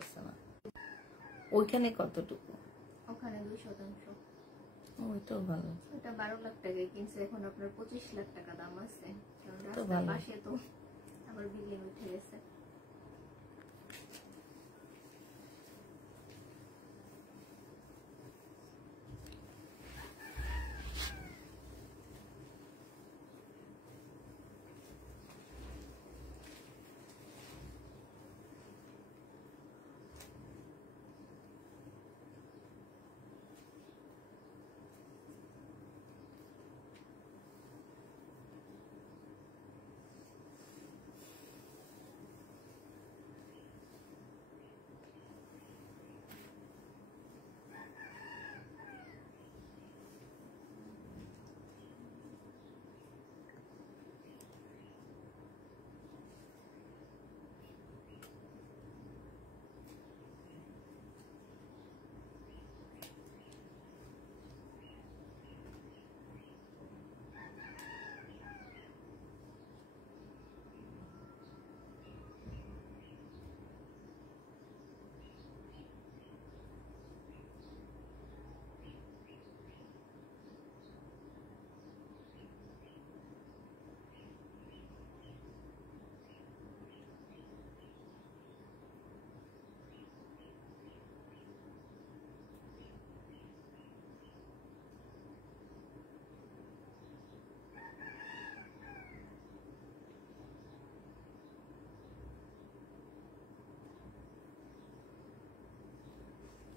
আছে না ওইখানে কতটুকু? ওখানে 2%। ওইটাও ভালো। এটা 12 লাখ টাকায় কিনছে, এখন আপনার 25 লাখ টাকা দাম আছে। কারণ তো রাস্তার ভালো। পাশে তো আবার বিল্ডিং উঠে গেছে।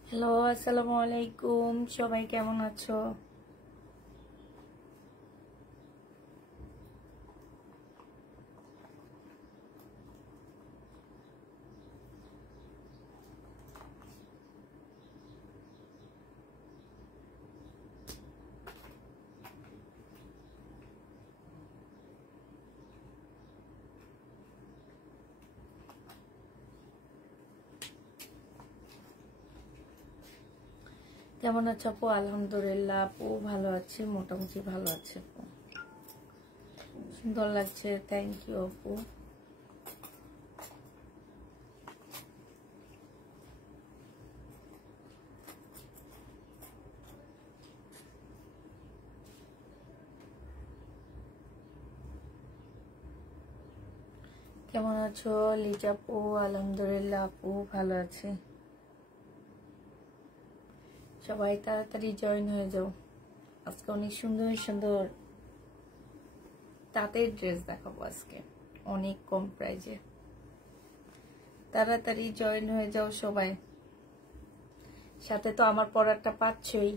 হ্যালো, আসসালামু আলাইকুম। সবাই কেমন আছো? কেমন আছো আপু? আলহামদুলিল্লাহ আপু ভালো আছি, মোটামুটি ভালো আছে আপু। সুন্দর লাগছে, থ্যাংক ইউ আপু। কেমন আছো লিজা আপু? আলহামদুলিল্লাহ আপু ভালো আছে। সবাই তাড়াতাড়ি জয়েন হয়ে যাও। আজকে অনেক সুন্দর সুন্দর তাঁতের ড্রেস দেখাবো আজকে, অনেক কম প্রাইজে। তাড়াতাড়ি জয়েন হয়ে যাও সবাই। সাথে তো আমার পড়াটা পাচ্ছই।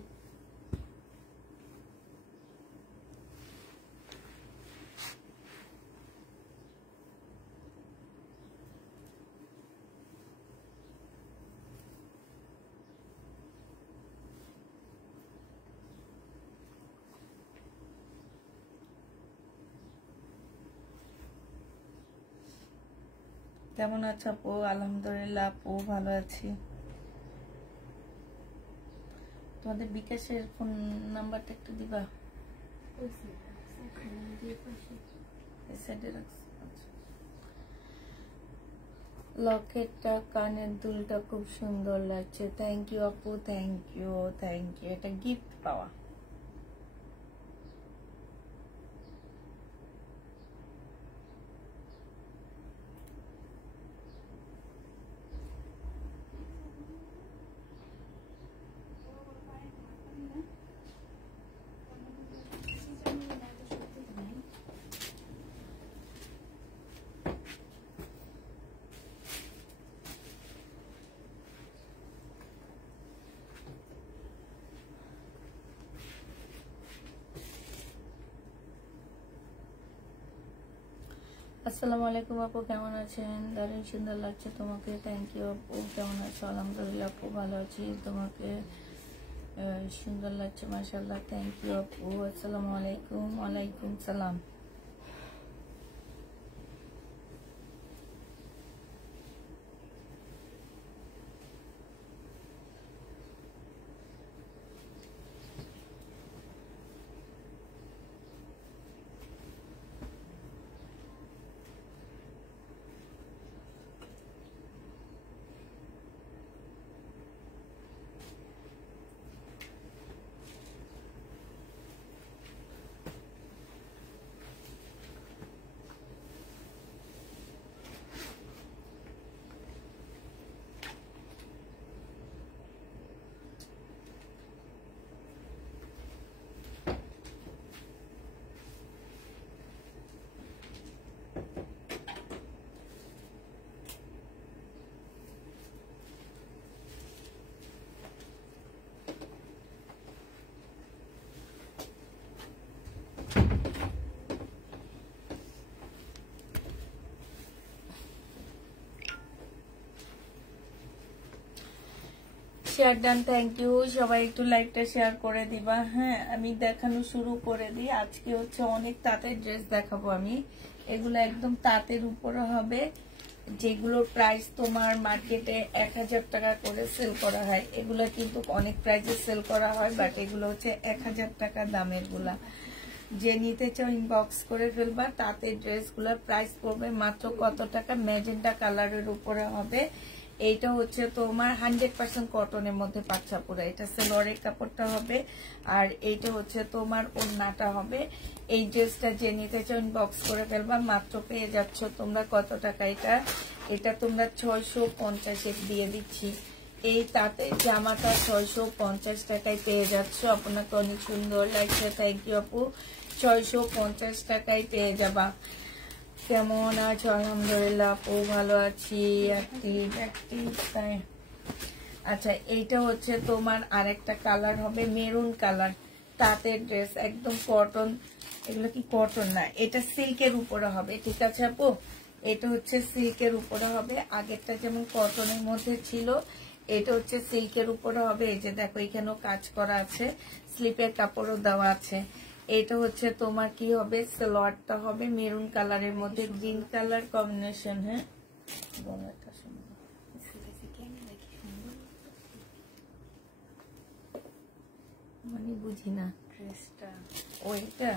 কেমন আছো আপু? আলহামদুলিল্লাহ আপু ভালো আছি। তোমাদের বিকাশের ফোন নাম্বারটা একটু দিবা? লকেটটা, কানের দুলটা খুব সুন্দর লাগছে। থ্যাংক ইউ আপু, থ্যাংক ইউ, থ্যাংক ইউ। এটা গিফট পাওয়া। আসসালামু আলাইকুম আপু, কেমন আছেন? দারুণ সুন্দর লাগছে তোমাকে, থ্যাংক ইউ আপু। কেমন আছো? আলহামদুলিল্লাহ আপু ভালো আছি। তোমাকে সুন্দর লাগছে, মাশাআল্লাহ, থ্যাংক ইউ আপু। আসসালামু আলাইকুম। ওয়ালাইকুম সালাম। Share done, thank you. সবাই একটু লাইকটা শেয়ার করে দিবা। হ্যাঁ, আমি দেখানো শুরু করে দিই। আজকে হচ্ছে অনেক তাঁতের ড্রেস দেখাবো আমি। এগুলো একদম তাঁতের উপরে হবে, যেগুলোর প্রাইস তোমার মার্কেটে 1000 টাকা করে সেল করা হয়। এগুলো কিন্তু অনেক প্রাইসে সেল করা হয়, বাট এগুলো হচ্ছে 1000 টাকা দামের গুলা। যে নিতে চাও ইনবক্স করে ফেলবা। তাঁতের ড্রেসগুলোর প্রাইস পড়বে মাত্র কত টাকা? ম্যাজেন্টা কালারের উপরে হবে। এইটা হচ্ছে তোমার 100% কটনের মধ্যে পাচ্ছা পুরো। এটা সেলোয়ারের কাপড়টা হবে, আর এইটা হচ্ছে তোমার ওড়নাটা হবে। এই ড্রেসটা যে নিতে চাও ইনবক্স করে ফেলবা। মাত্র পেয়ে যাচ্ছ তোমরা কত টাকা? এটা তোমরা 650 দিয়ে দিচ্ছি। এই তাতে জামাটা 650 টাকায় পেয়ে যাচ্ছ। আপনাকে অনেক সুন্দর লাগছে, থ্যাংক ইউ আপু। 650 টাকায় পেয়ে যাবা। কেমন আছো? আলহামদুলিল্লাহ আপু, ভালো আছি। তাই আচ্ছা, এইটা হচ্ছে তোমার আরেকটা কালার হবে, মেরুন কালার। তাঁতের ড্রেস একদম কটন। এগুলো কি কটন না, এটা সিল্কের উপরে হবে, ঠিক আছে আপু? এটা হচ্ছে সিল্কের উপরে হবে। আগেরটা যেমন কটনের মধ্যে ছিল, এটা হচ্ছে সিল্কের উপরে হবে। এই যে দেখো, এখানেও কাজ করা আছে, স্লিপের কাপড়ও দেওয়া আছে। এটা হচ্ছে তোমার কি হবে, সালোয়ারটা হবে মেরুন কালারের মধ্যে গ্রিন কালার কম্বিনেশন। হ্যাঁ, মানে বুঝি না ড্রেসটা। ওইটা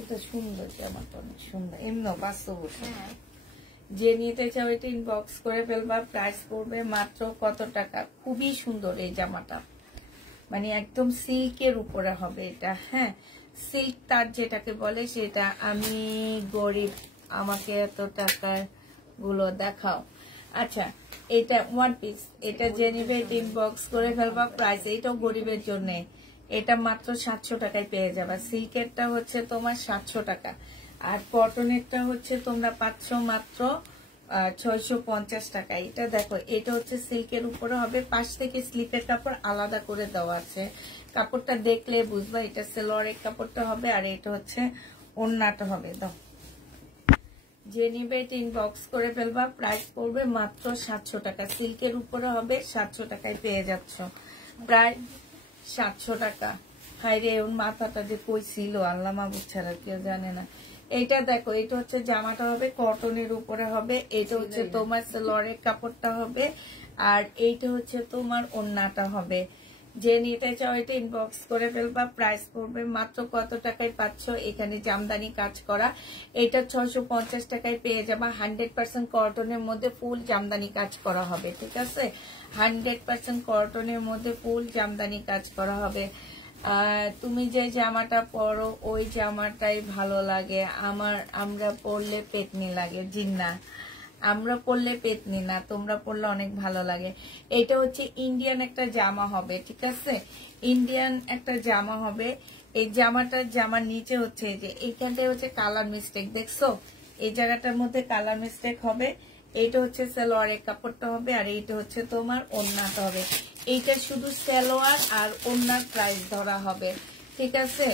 এটা সুন্দর, জামাটা অনেক সুন্দর, এমনি বাস্তব। যে নিতে চাও এটা ইনবক্স করে ফেলবা। প্রাইস পড়বে মাত্র কত টাকা? খুবই সুন্দর এই জামাটা, মানে একদম সিল্কের উপরে হবে এটা। হ্যাঁ, সিল্ক তার যেটাকে বলে সেটা। আমি গরিব, আমাকে এত টাকার গুলো দেখাও। আচ্ছা, এটা ওয়ান পিস। এটা যে নিবে এটা ইনবক্স করে ফেলবা। প্রাইস এটাও গরিবের জন্য। এটা মাত্র 700 টাকায় পেয়ে যাবা। সিল্কেরটা হচ্ছে তোমার 700 টাকা, আর কটনেরটা হচ্ছে তোমরা পাচ্ছ মাত্র 650 টাকা। এটা দেখো, এটা হচ্ছে সিল্কের উপরে হবে, পাশ থেকে স্লিপের কাপড় আলাদা করে দেওয়া আছে। কাপড়টা দেখলে বুঝবা এটা সেলোয়ারের কাপড়টা হবে, আর এটা হচ্ছে ওড়নাটা হবে। দাও, যে নিবে এটা ইনবক্স করে ফেলবা। প্রাইস পড়বে মাত্র 700 টাকা। সিল্কের উপরে হবে, 700 টাকায় পেয়ে যাচ্ছ। প্রায় 700 টাকা। হাই রে, ওর মাথাটা যে কই ছিল আল্লাহ মাহবুব ছাড়া কেউ জানে না। এইটা দেখো, এটা হচ্ছে জামাটা হবে কটনের উপরে হবে। এটা হচ্ছে তোমার সেলোয়ারের কাপড়টা হবে, আর এইটা হচ্ছে তোমার ওড়নাটা হবে। যে নিতে চাও এটা ইনবক্স করে ফেলবা। প্রাইস পড়বে মাত্র কত টাকায় পাচ্ছ? এখানে জামদানি কাজ করা। এটা 650 টাকায় পেয়ে যাবা। 100% কটনের মধ্যে ফুল জামদানি কাজ করা হবে, ঠিক আছে? 100% কটনের মধ্যে ফুল জামদানি কাজ করা হবে। তুমি যে জামাটা পরো ওই জামাটাই ভালো লাগে আমার। আমরা পরলে পেতনি লাগে, জিন্না। আমরা পরলে পেতনি না, তোমরা পরলে অনেক ভালো লাগে। এটা হচ্ছে ইন্ডিয়ান একটা জামা হবে, ঠিক আছে? ইন্ডিয়ান একটা জামা হবে। এই জামার নিচে হচ্ছে এই যে এইখানটায় হচ্ছে কালার মিস্টেক, দেখছো? এই জায়গাটার মধ্যে কালার মিস্টেক হবে। এইটা হচ্ছে সালোয়ারের কাপড়টা হবে, আর এইটা হচ্ছে তোমার ওড়নাটা হবে। এইটা শুধু সালোয়ার আর ওড়নার প্রাইস ধরা হবে, ঠিক আছে?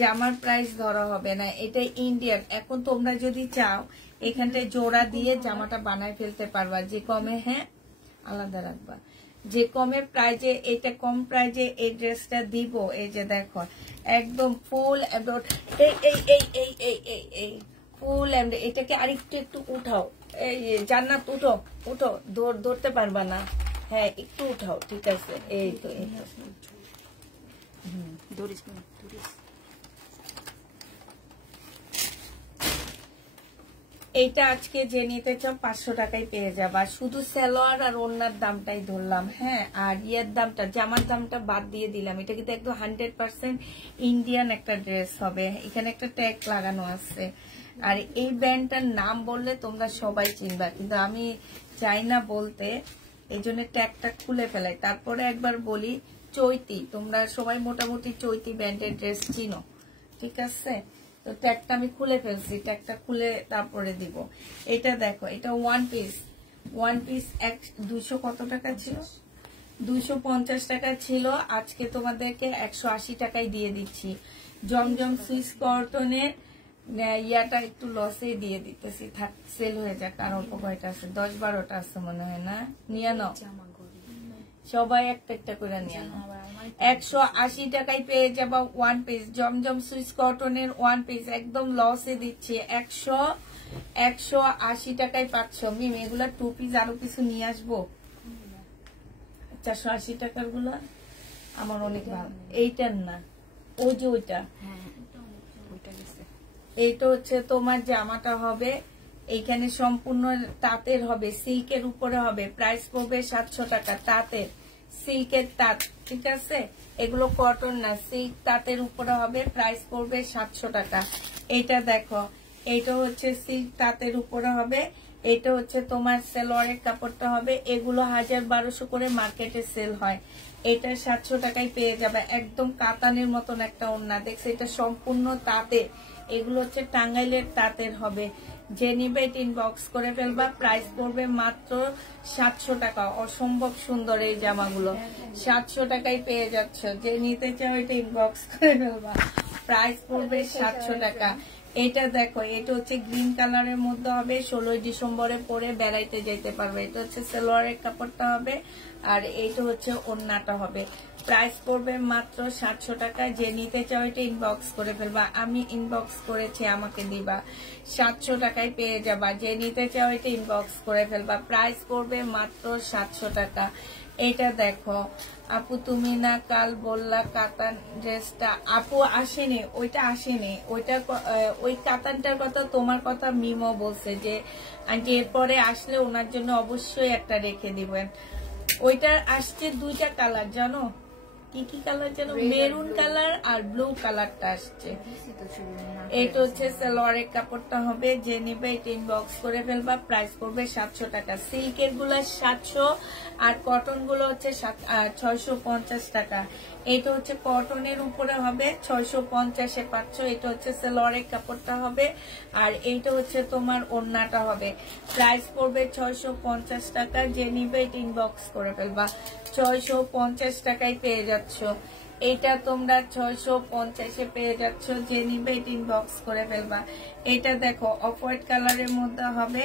জামার প্রাইস ধরা হবে না। এটা ইন্ডিয়ান। এখন তোমরা যদি চাও এখানটায় জোড়া দিয়ে জামাটা বানায় ফেলতে পারবা, যে কমে। হ্যাঁ, আলাদা রাখবা। যে কমে প্রাইজে, এটা কম প্রাইজে এই ড্রেসটা দিব। এই যে দেখো, একদম ফুল এই এই এই এই এই এই এই ফুল। এটাকে আরেকটু একটু উঠাও। এই জান্নাত, উঠো উঠো, ধরতে পারবা না। হ্যাঁ, একটু উঠাও, ঠিক আছে? এই তো, এই তো। এইটা আজকে যে নিতে চাও 500 টাকায় পেয়ে যাবা। শুধু সালোয়ার আর ওড়নার দামটাই ধরলাম। হ্যাঁ, আর ইয়ের দামটা, জামার দামটা বাদ দিয়ে দিলাম। এটা কিন্তু একদম 100% ইন্ডিয়ান একটা ড্রেস হবে। এখানে একটা ট্যাগ লাগানো আছে, আর এই ব্র্যান্ডটার নাম বললে তোমরা সবাই চিনবা, কিন্তু আমি চাই না বলতে, এই জন্য ট্যাগটা খুলে ফেলাই। তারপরে একবার বলি, চৈতি। তোমরা সবাই মোটামুটি চৈতি ব্র্যান্ডের ড্রেস চিনো, ঠিক আছে? তো ট্যাগটা আমি খুলে ফেলছি, ট্যাগটা খুলে তারপরে দিব। এটা দেখো, এটা ওয়ান পিস। 200 কত টাকা ছিল? 250 টাকা ছিল। আজকে তোমাদেরকে 180 টাকায় দিয়ে দিচ্ছি। জমজম সুইস কটনের ইয়াটা একটু লসে দিয়ে দিতেছি, থাক, সেল হয়ে যাক। আর অল্প কয়টা আছে, 10-12টা আছে মনে হয়, না? নিয়ে নাও। সবাই একটা একটা করে নিয়ে আনো। 180 টাকায় পেয়ে যাবা ওয়ান পিস জমজম সুইস কটনের ওয়ান পিস, একদম লসে দিচ্ছি। 180 টাকায় পাচ্ছ। মিম এগুলা টু পিস আরো কিছু নিয়ে আসবো। 480 টাকার গুলা আমার অনেক ভালো। এইটার না, ওই যে ওইটা, এইটা হচ্ছে তোমার জামাটা হবে এইখানে সম্পূর্ণ তাঁতের হবে, সিল্কের উপরে হবে, প্রাইস পড়বে 700 টাকা। তাঁতের, সিল্কের তাঁত, ঠিক আছে? এগুলো কটন না, সিল্ক তাঁতের উপরে হবে, প্রাইস পড়বে 700 টাকা। এটা দেখো, এইটা হচ্ছে সিল্ক তাঁতের উপরে হবে, এটা হচ্ছে তোমার সালোয়ারের কাপড়টা হবে। এগুলো 1000-1200 করে মার্কেটে সেল হয়, এটা 700 টাকায় পেয়ে যাবে। একদম কাতানের মতন একটা ওড়না, দেখছে? এটা সম্পূর্ণ তাঁতের, এগুলো হচ্ছে টাঙ্গাইলের তাঁতের হবে। যে নিবে এটা ইনবক্স করে ফেলবা, প্রাইস পড়বে মাত্র 700 টাকা। অসম্ভব সুন্দর এই জামাগুলো, 700 টাকায় পেয়ে যাচ্ছ। যে নিতে চাও এটা ইনবক্স করে ফেলবা, প্রাইস পড়বে 700 টাকা। এটা দেখো, এটা হচ্ছে গ্রিন কালারের মধ্যে হবে, 16 ডিসেম্বরে পরে বেড়াইতে যেতে পারবে। এটা হচ্ছে সালোয়ারের কাপড়টা হবে, আর এইটা হচ্ছে ওড়নাটা হবে। প্রাইস পড়বে মাত্র 700 টাকা। যে নিতে চাও এটা ইনবক্স করে ফেলবা, আমি ইনবক্স করেছি, আমাকে দিবা, 700 টাকায় পেয়ে যাবা। যে নিতে চাও এটা ইনবক্স করে ফেলবা, প্রাইস পড়বে মাত্র 700 টাকা। এটা দেখো আপু, তুমি না কাল বললা কাতান ড্রেসটা, আপু আসেনি, ওইটা আসেনি, ওইটা ওই কাতানটার কথা, তোমার কথা মিমও বলছে যে আন্টি এরপরে আসলে ওনার জন্য অবশ্যই একটা রেখে দিবেন। ওইটার আসছে দুইটা কালার, জানো কি কি কালার জানো? মেরুন কালার আর ব্লু কালারটা আসছে। এটা হচ্ছে সালোয়ারের কাপড়টা হবে, যে নিবে এটা ইনবক্স করে ফেলবা, প্রাইস পড়বে 700 টাকা। সিল্কের গুলো 700 আর কটন গুলো হচ্ছে 650 টাকা। এটা হচ্ছে কটনের উপরে হবে, 650-এ পাচ্ছ। এটা হচ্ছে সালোয়ারের কাপড়টা হবে, আর এইটা হচ্ছে তোমার ওড়নাটা হবে। প্রাইস পড়বে 650 টাকা। যে নিবে এটা ইনবক্স করে ফেলবা, 650 টাকায় পেয়ে যাচ্ছ। এটা তোমরা 650-এ পেয়ে যাচ্ছ। যে নিবে এটা ইনবক্স করে ফেলবা। এটা দেখো অফ হোয়াইট কালারের মধ্যে হবে,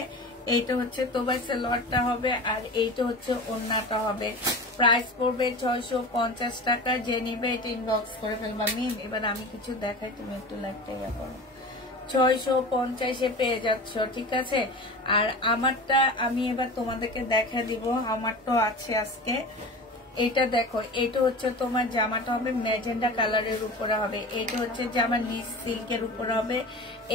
এইটা হচ্ছে তোমার সালোয়ারটা হবে, আর এইটা হচ্ছে ওড়নাটা হবে। প্রাইস পড়বে 650 টাকা। যে নিবে এটা ইনবক্স করে ফেলবা। মিম এবার আমি কিছু দেখাই, তুমি একটু লাইভটা ইয়া করো। 650-এ পেয়ে যাচ্ছ, ঠিক আছে? আর আমারটা আমি এবার তোমাদেরকে দেখা দিব, আমারটা আছে আজকে। এটা দেখো, এটা হচ্ছে তোমার জামাটা হবে ম্যাজেন্ডা কালারের উপরে হবে, এটা হচ্ছে জামার নিচ সিল্কের উপরে হবে,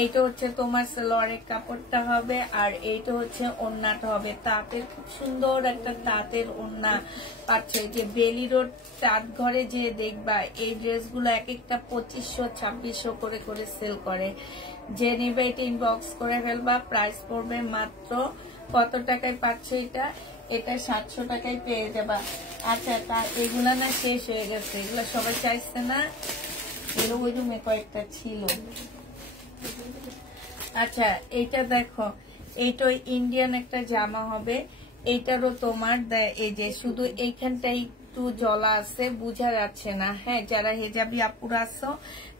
এইটা হচ্ছে তোমার সালোয়ারের কাপড়টা হবে, আর এইটা হচ্ছে ওড়নাটা হবে। তাঁতের, খুব সুন্দর একটা তাঁতের ওড়না পাচ্ছে। যে বেলি রোড তাঁত ঘরে যে দেখবা এই ড্রেসগুলো এক একটা 2500-2600 করে করে সেল করে। যে নিবে এটা ইনবক্স করে ফেলবা, প্রাইস পড়বে মাত্র কত টাকায় পাচ্ছে এটা? এটা 700 টাকায় পেয়ে যাবা। আচ্ছা, তা এগুলা না শেষ হয়ে গেছে, এগুলা সবাই চাইছে না, এগুলো ওই রুমে কয়েকটা ছিল। আচ্ছা, এইটা দেখো, এইটা ইন্ডিয়ান একটা জামা হবে, এইটারও তোমার এই যে শুধু এইখানটাই একটু জলা আছে, বোঝা যাচ্ছে না। হ্যাঁ, যারা হেজাবি আপুরা আছো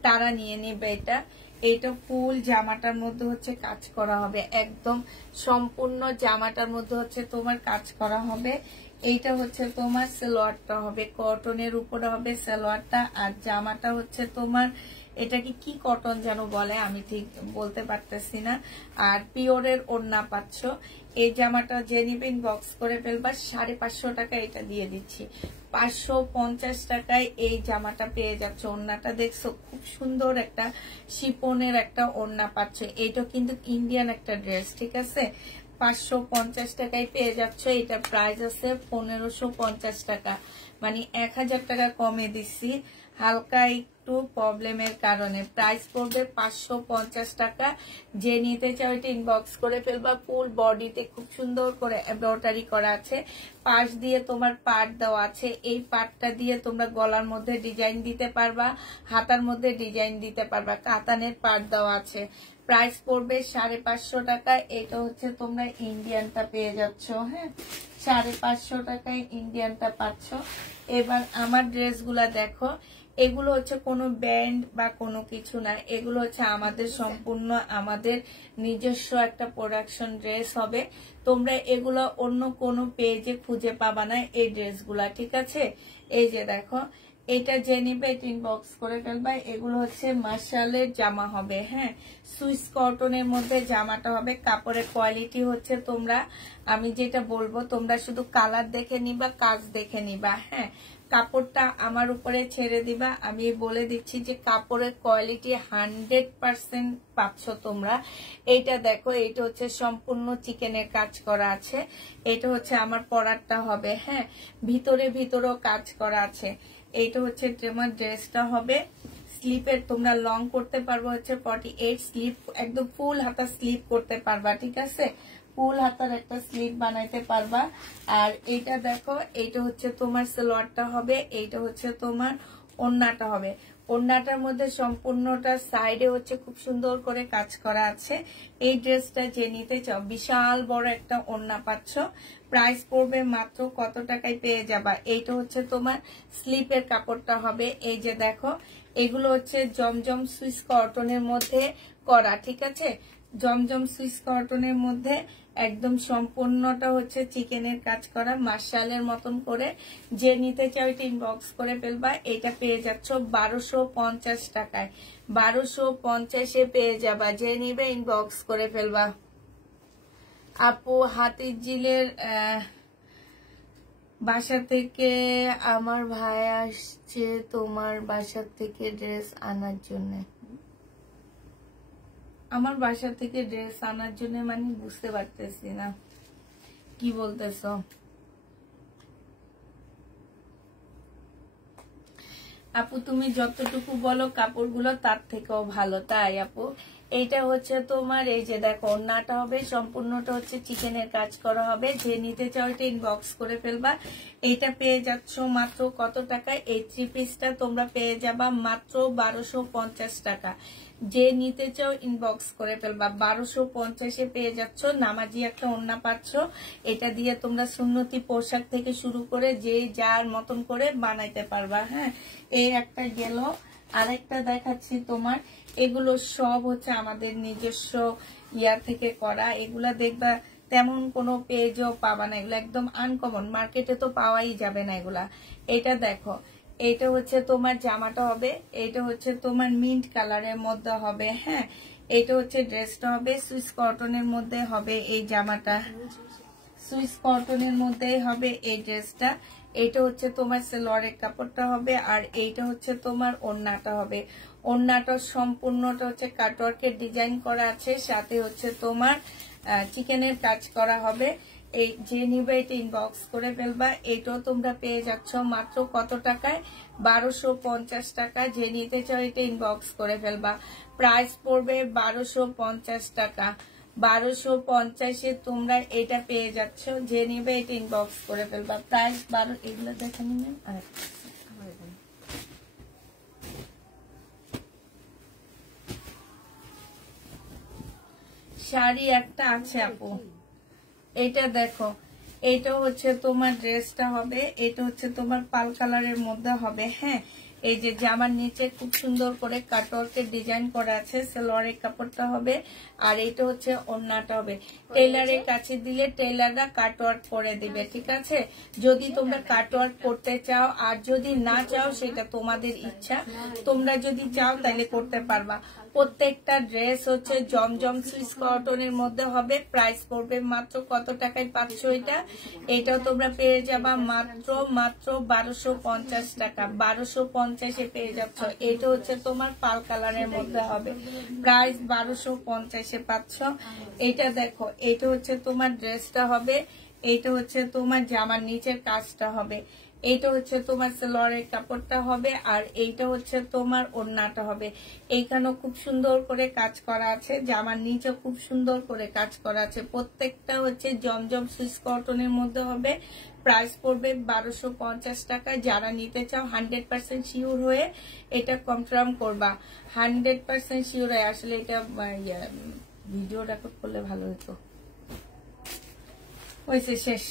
তারা নিয়ে নিবে এটা। এইটা ফুল জামাটার মধ্যে হচ্ছে কাজ করা হবে, একদম সম্পূর্ণ জামাটার মধ্যে হচ্ছে তোমার কাজ করা হবে। এইটা হচ্ছে তোমার সালোয়ারটা হবে, কটনের উপরে হবে সালোয়ারটা, আর জামাটা হচ্ছে তোমার এটাকে কি কটন যেন বলে, আমি ঠিক বলতে পারতেছি না। আর পিওরের ওড়না পাচ্ছ। এই জামাটা যে নিবে ইনবক্স করে ফেলবা, 550 টাকা এটা দিয়ে দিচ্ছি। 550 টাকায় এই জামাটা পেয়ে যাচ্ছে। ওড়নাটা দেখছো, খুব সুন্দর একটা শিপনের একটা ওড়না পাচ্ছ। এইটা কিন্তু ইন্ডিয়ান একটা ড্রেস, ঠিক আছে? 550 টাকায় পেয়ে যাচ্ছ। এটা প্রাইস আছে 1550 টাকা, মানে 1000 টাকা কমে দিচ্ছি হালকা একটু প্রবলেমের কারণে। প্রাইস পড়বে 550 টাকা। যে নিতে চাও এটা ইনবক্স করে ফেলবা। ফুল বডিতে খুব সুন্দর করে এমব্রয়ডারি করা আছে, পাশ দিয়ে তোমার পাট দেওয়া আছে। এই পাটটা দিয়ে তোমরা গলার মধ্যে ডিজাইন দিতে পারবা, হাতার মধ্যে ডিজাইন দিতে পারবা। কাতানের পাট দেওয়া আছে। প্রাইস পড়বে 550 টাকা। এটা হচ্ছে তোমরা ইন্ডিয়ানটা পেয়ে যাচ্ছ। হ্যাঁ, 550 টাকায় ইন্ডিয়ানটা পাচ্ছ। এবার আমার ড্রেসগুলা দেখো, এগুলো হচ্ছে কোনো ব্যান্ড বা কোনো কিছু না, এগুলো হচ্ছে আমাদের সম্পূর্ণ আমাদের নিজস্ব একটা প্রোডাকশন ড্রেস হবে। তোমরা এগুলো অন্য কোনো পেজে খুঁজে পাবা না এই ড্রেসগুলা, ঠিক আছে। এই যে দেখো, এটা যে নিবে এটা ইনবক্স করে ফেলবা। এগুলো হচ্ছে মার্শালের জামা হবে, হ্যাঁ, সুইস কটনের মধ্যে জামাটা হবে। কাপড়ের কোয়ালিটি হচ্ছে তোমরা, আমি যেটা বলবো তোমরা শুধু কালার দেখে নিবা, কাজ দেখে নিবা, হ্যাঁ। কাপড়টা আমার উপরে ছেড়ে দিবা। আমি বলে দিচ্ছি যে কাপড়ের কোয়ালিটি 100% পাচ্ছ তোমরা। এইটা দেখো, এইটা হচ্ছে সম্পূর্ণ চিকেনের কাজ করা আছে। এটা হচ্ছে আমার পরারটা হবে, হ্যাঁ, ভিতরেও কাজ করা আছে। এইটা হচ্ছে তোমার ড্রেসটা হবে। স্লিপের তোমরা লং করতে পারবো হচ্ছে 48, স্লিপ একদম ফুল হাতা স্লিপ করতে পারবা, ঠিক আছে। ফুল হাতার একটা স্লিপ বানাইতে পারবা। আর এইটা দেখো, এইটা হচ্ছে তোমার সালোয়ারটা হবে, এইটা হচ্ছে তোমার ওড়নাটা হবে। ওড়নাটার মধ্যে সম্পূর্ণটা সাইডে হচ্ছে খুব সুন্দর করে কাজ করা আছে। এই ড্রেসটা যে নিতে চাও বিশাল বড় একটা ওড়না পাচ্ছ। প্রাইস পড়বে মাত্র কত টাকায় পেয়ে যাবা। এইটা হচ্ছে তোমার স্লিপের কাপড়টা হবে। এই যে দেখো, এগুলো হচ্ছে জমজম সুইস কটনের মধ্যে করা, ঠিক আছে। জমজম সুইস কটনের মধ্যে একদম সম্পূর্ণটা হচ্ছে চিকেনের কাজ করা, মার্শালের মতন করে। যে নিতে চাও এটা ইনবক্স করে ফেলবা। এটা পেয়ে যাচ্ছ 1250 টাকায়, 1250-এ পেয়ে যাবা। যে নিবে ইনবক্স করে ফেলবা। আপু, হাতিঝিলের বাসা থেকে আমার ভাই আসছে তোমার বাসা থেকে ড্রেস আনার জন্য। আমার বাসা থেকে ড্রেস আনার জন্য মানে বুঝতে পারতেছি না কি বলতেছ। আপু তুমি যতটুকু বলো কাপড়গুলো তার থেকেও ভালো, তাই আপু। এইটা হচ্ছে তোমার, এই যে দেখো ওড়নাটা হবে সম্পূর্ণটা হচ্ছে চিকেনের কাজ করা হবে। যে নিতে চাও এটা ইনবক্স করে ফেলবা। এইটা পেয়ে যাচ্ছ মাত্র কত টাকায়? এই 3 পিসটা তোমরা পেয়ে যাবা মাত্র 1250 টাকা। যে নিতে চাও ইনবক্স করে ফেলবা। 1250-এ পেয়ে যাচ্ছ। নামাজি একটা ওড়না পাচ্ছ। এটা দিয়ে তোমরা সুন্নতি পোশাক থেকে শুরু করে যে যার মতন করে বানাইতে পারবা, হ্যাঁ। এই একটা গেল, আরেকটা দেখাচ্ছি তোমার। এগুলো সব হচ্ছে আমাদের নিজস্ব ইয়া থেকে করা। এগুলা দেখবা তেমন কোনো পেজও পাবা না, এগুলো একদম আনকমন, মার্কেটে তো পাওয়াই যাবে না এগুলা। এটা দেখো, এইটা হচ্ছে তোমার জামাটা হবে। এইটা হচ্ছে তোমার মিন্ট কালারের মধ্যে হবে, হ্যাঁ। এইটা হচ্ছে ড্রেসটা হবে, সুইস কটনের মধ্যে হবে এই জামাটা, সুইস কটনের মধ্যে হবে এই ড্রেসটা। এইটা হচ্ছে তোমার সালোয়ারের কাপড়টা হবে। আর এইটা হচ্ছে তোমার ওড়নাটা হবে। ওড়নাটা সম্পূর্ণটা হচ্ছে কাটওয়ার্কের ডিজাইন করা আছে, সাথে হচ্ছে তোমার চিকেনের কাজ করা হবে। এই যে নিবে এটা ইনবক্স করে ফেলবা। এটাও তোমরা পেয়ে যাচ্ছ মাত্র কত টাকায়? 1250 টাকা। যে নিতে চাও এটা ইনবক্স করে ফেলবা। প্রাইস পড়বে 1250 টাকা। 1250-এ তোমরা এটা পেয়ে যাচ্ছ। যে নিবে এটা ইনবক্স করে ফেলবা। প্রাইস 12। এগুলো দেখে নিবেন। শাড়ি একটা আছে আপু, এটা দেখো, এটা হচ্ছে তোমার ড্রেসটা হবে। এটা হচ্ছে তোমার পাল কালারের মধ্যে হবে, হ্যাঁ। এই যে জামার নিচে খুব সুন্দর করে কাটওয়ার্কের ডিজাইন করা আছে। সালোয়ারের কাপড়টা হবে। আর এটা হচ্ছে ওড়নাটা হবে। টেইলারের কাছে দিলে টেইলাররা কাটওয়ার্ক করে দিবে, ঠিক আছে। যদি তোমরা কাটওয়ার্ক করতে চাও, আর যদি না চাও সেটা তোমাদের ইচ্ছা। তোমরা যদি চাও তাহলে করতে পারবা। প্রত্যেকটা ড্রেস হচ্ছে জমজম সুইস কটনের মধ্যে হবে। প্রাইস পড়বে মাত্র কত টাকায় পাচ্ছ এটা? এটাও তোমরা পেয়ে যাবা মাত্র 1250 টাকা। 1250-এ পেয়ে যাচ্ছ। এটা হচ্ছে তোমার পাল কালারের মধ্যে হবে। প্রাইস 1250-এ পাচ্ছ। এটা দেখো, এটা হচ্ছে তোমার ড্রেসটা হবে। এইটা হচ্ছে তোমার জামার নিচের কাজটা হবে। এইটা হচ্ছে তোমার সালোয়ারের কাপড়টা হবে। আর এইটা হচ্ছে তোমার ওড়নাটা হবে। এইখানেও খুব সুন্দর করে কাজ করা আছে। জামার নিচে খুব সুন্দর করে কাজ করা আছে। প্রত্যেকটা হচ্ছে জমজম সুইস কটনের মধ্যে হবে। প্রাইস পড়বে 1250 টাকা। যারা নিতে চাও 100% শিওর হয়ে এটা কনফার্ম করবা। 100% শিওর হয়ে, আসলে এটা ভিডিও রেকর্ড করলে ভালো হতো। হয়েছে, শেষ।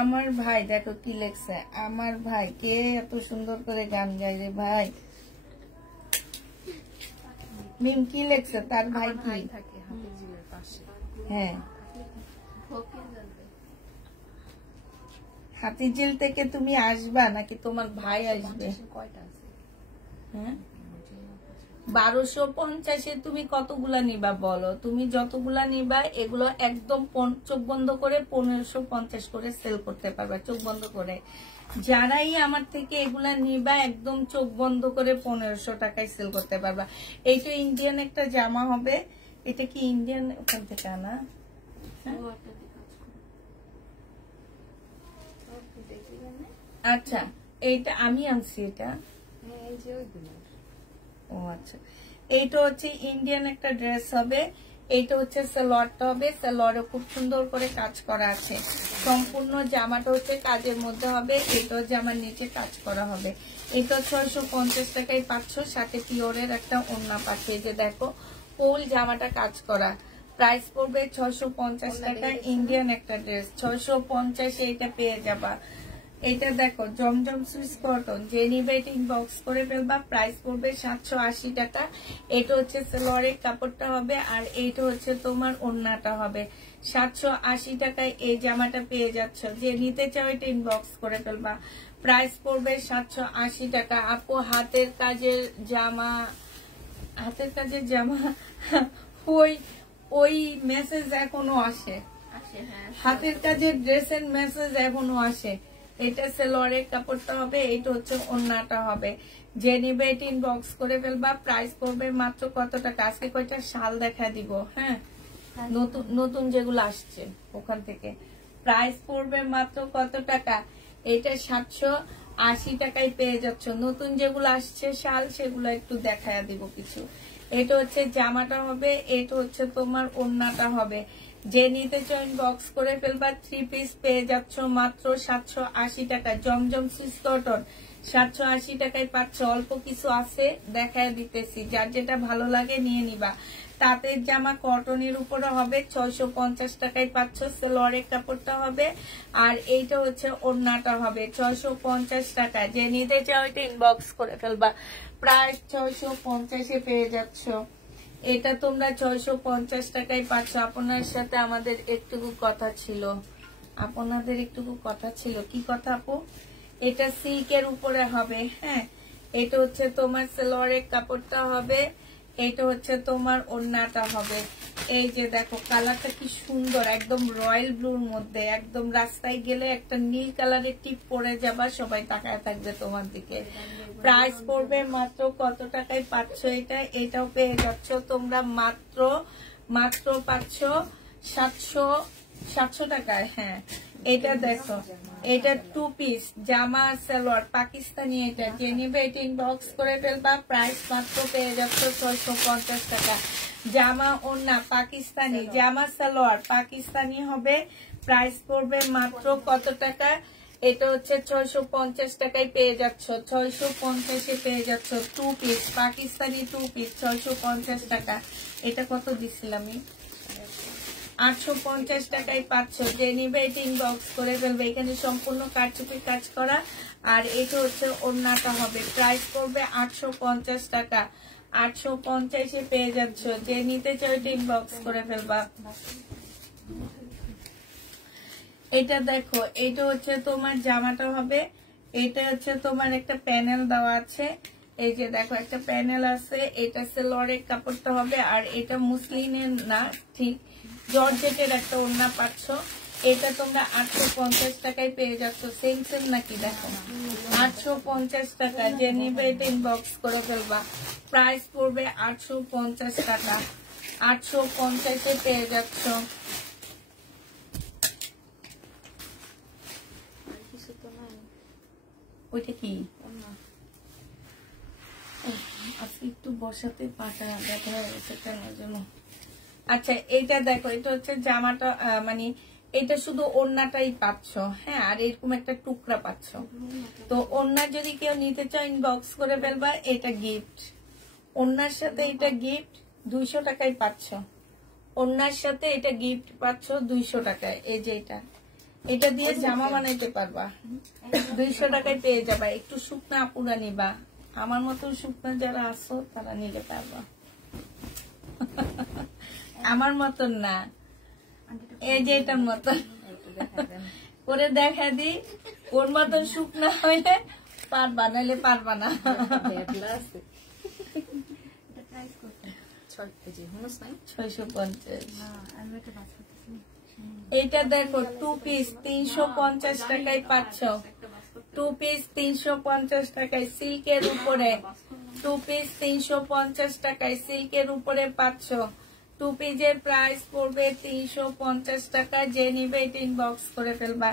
আমার ভাই দেখো কি লেখছে, আমার ভাই কে এত সুন্দর করে গান গায় রে ভাই। মিম কি লেখছে, তার ভাই আমার কি? ভাই থাকে হাতিঝিলের পাশে। হ্যাঁ, ফকির জানবে। হাতিঝিল থেকে তুমি আসবা নাকি তোমার ভাই আসবে? 50 কয়টা আছে? হ্যাঁ, 1250 তুমি কতগুলা নিবা বলো? তুমি যতগুলা নিবা এগুলো একদম চোখ বন্ধ করে 1550 করে সেল করতে পারবা, চোখ বন্ধ করে। যারাই আমার থেকে এগুলা নিবা একদম চোখ বন্ধ করে 1500 টাকায় সেল করতে পারবা। এইটা ইন্ডিয়ান একটা জামা হবে। এটা কি ইন্ডিয়ান ওখান থেকে আনা? আচ্ছা, এইটা আমি আনছি এটা। ও আচ্ছা, এইটা হচ্ছে ইন্ডিয়ান একটা ড্রেস হবে। এইটা হচ্ছে সালোয়ারটা হবে, সালোয়ারে খুব সুন্দর করে কাজ করা আছে। সম্পূর্ণ জামাটা হচ্ছে কাজের মধ্যে হবে। এটা জামার নিচে কাজ করা হবে। এটা 650 টাকায় পাচ্ছ, সাথে পিওরের একটা ওড়না পাচ্ছে। যে দেখো ফুল জামাটা কাজ করা, প্রাইস পড়বে 650 টাকায়। ইন্ডিয়ান একটা ড্রেস 650 এইটা পেয়ে যাবা। এটা দেখো জমজম সুইস কটন, যে নিবে এটা ইনবক্স করে ফেলবা। প্রাইস পড়বে 780 টাকা। এটা হচ্ছে সালোয়ারের কাপড়টা হবে, আর এইটা হচ্ছে তোমার ওড়নাটা হবে। 780 টাকায় এই জামাটা পেয়ে যাচ্ছ। যে নিতে চাও এটা ইনবক্স করে ফেলবা। প্রাইস পড়বে 780 টাকা। আপু হাতের কাজের জামা, হাতের কাজের জামা ওই মেসেজ এখনো আসে, হাতের কাজের ড্রেসের মেসেজ এখনো আসে। এটা সালোয়ারের কাপড়টা হবে, এটা হচ্ছে ওড়নাটা হবে। যে নিবে এটা ইনবক্স করে ফেলবা। প্রাইস পড়বে মাত্র কত টাকা? আজকে কয়টা শাল দেখা দিব, হ্যাঁ, নতুন নতুন যেগুলো আসছে ওখান থেকে। প্রাইস পড়বে মাত্র কত টাকা? এটা 780 টাকায় পেয়ে যাচ্ছ। নতুন যেগুলো আসছে শাল সেগুলো একটু দেখায়া দিব কিছু। এটা হচ্ছে জামাটা হবে, এটা হচ্ছে তোমার ওড়নাটা হবে। যে নিতে চাও ইনবক্স করে ফেলবা। 3 পিস পেয়ে যাচ্ছ মাত্র 780 টাকা। জমজম সুইস কটন 780 টাকায় পাচ্ছ। অল্প কিছু আছে দেখায় দিতেছি, যার যেটা ভালো লাগে নিয়ে নিবা। তাঁতের জামা কটনের উপরে হবে, 650 টাকায় পাচ্ছ। সালোয়ারের কাপড়টা হবে, আর এইটা হচ্ছে ওড়নাটা হবে 650 টাকা। যে নিতে চাও এটা ইনবক্স করে ফেলবা। প্রায় 650 পেয়ে যাচ্ছ। এটা তোমরা 650 টাকায় পাচ্ছ। আপনার সাথে আমাদের একটুকু কথা ছিল, আপনাদের একটুকু কথা ছিল। কি কথা আপু? এটা সিল্কের উপরে হবে, হ্যাঁ। এটা হচ্ছে তোমার সালোয়ারের কাপড়টা হবে, এটা হচ্ছে তোমার ওড়নাটা হবে। এই যে দেখো কালারটা কি সুন্দর, একদম রয়্যাল ব্লুর মধ্যে। একদম রাস্তায় গেলে একটা নীল কালারের টিপ পরে যাবা, সবাই তাকায় থাকবে তোমার দিকে। প্রাইস পড়বে মাত্র কত টাকায় পাচ্ছ এটা? এটাও পেয়ে যাচ্ছ তোমরা মাত্র পাচ্ছ 700 টাকায়, হ্যাঁ। এটা দেখো, এটা 2 পিস জামা সালোয়ার পাকিস্তানি। এটা যে নিবে এটা ইনবক্স করে ফেলবা। প্রাইস মাত্র পেয়ে যাচ্ছ 650 টাকা। জামা ওড়না পাকিস্তানি, জামা সালোয়ার পাকিস্তানি হবে। প্রাইস পড়বে মাত্র কত টাকা? এটা হচ্ছে 650 টাকায় পেয়ে যাচ্ছ। 650 পেয়ে যাচ্ছ 2 পিস পাকিস্তানি 2 পিস 650 টাকা। এটা কত দিছিলাম? 850 টাকায় পাচ্ছ। যে নিবে এটা ইনবক্স করে ফেলবে। এখানে সম্পূর্ণ কারচুপি কাজ করা, আর এটা হচ্ছে ওড়নাটা হবে। প্রাইস পড়বে 850 টাকা। 850 পেয়ে যাচ্ছ। যে নিতে চাও এটা ইনবক্স করে ফেলবা। এটা দেখো, এটা হচ্ছে তোমার জামাটা হবে। এটা হচ্ছে তোমার একটা প্যানেল দেওয়া আছে। এই যে দেখো একটা প্যানেল আছে। এটা সালোয়ারের কাপড়টা হবে, আর এটা মুসলিনের না, ঠিক জর্জেটের একটা ওড়না পাচ্ছ। এটা তোমরা 850 টাকায় পেয়ে যাচ্ছ। সেম সেম নাকি? দেখো 850 টাকা। যে নিবে এটা ইনবক্স করে ফেলবা। প্রাইস পড়বে 850 টাকা। 850 পেয়ে যাচ্ছ। ওইটা কি? আজকে একটু বসাতে পাটা ব্যথা হয়ে গেছে কেনার জন্য। আচ্ছা, এইটা দেখো, এটা হচ্ছে জামাটা, মানে এটা শুধু ওড়নাটাই পাচ্ছ, হ্যাঁ, আর এরকম একটা টুকরা পাচ্ছ। তো ওড়না যদি কেউ নিতে চাও ইনবক্স করে ফেলবা। এটা গিফট, ওড়নার সাথে এটা গিফট 200 টাকায় পাচ্ছ। ওড়নার সাথে এটা গিফট পাচ্ছ 200 টাকায়। এই যে এটা দিয়ে জামা বানাইতে পারবা, 200 টাকায় পেয়ে যাবা। একটু শুকনা আপুরা নিবা, আমার মতো শুকনা যারা আছো তারা নিতে পারবা। আমার মতন না, এই যে এটার মতন করে দেখা দি। ওর মতন শুকনা হইলে পারবা, নাইলে পারবা না। 650। এটা দেখো 2 পিস 350 টাকায় পাচ্ছ। 2 পিস 350 টাকায় সিল্কের উপরে, 2 পিস 350 টাকায় সিল্কের উপরে পাচ্ছ। 2 পিসের প্রাইস পড়বে 350 টাকা। যে নিবে এটা ইনবক্স করে ফেলবা।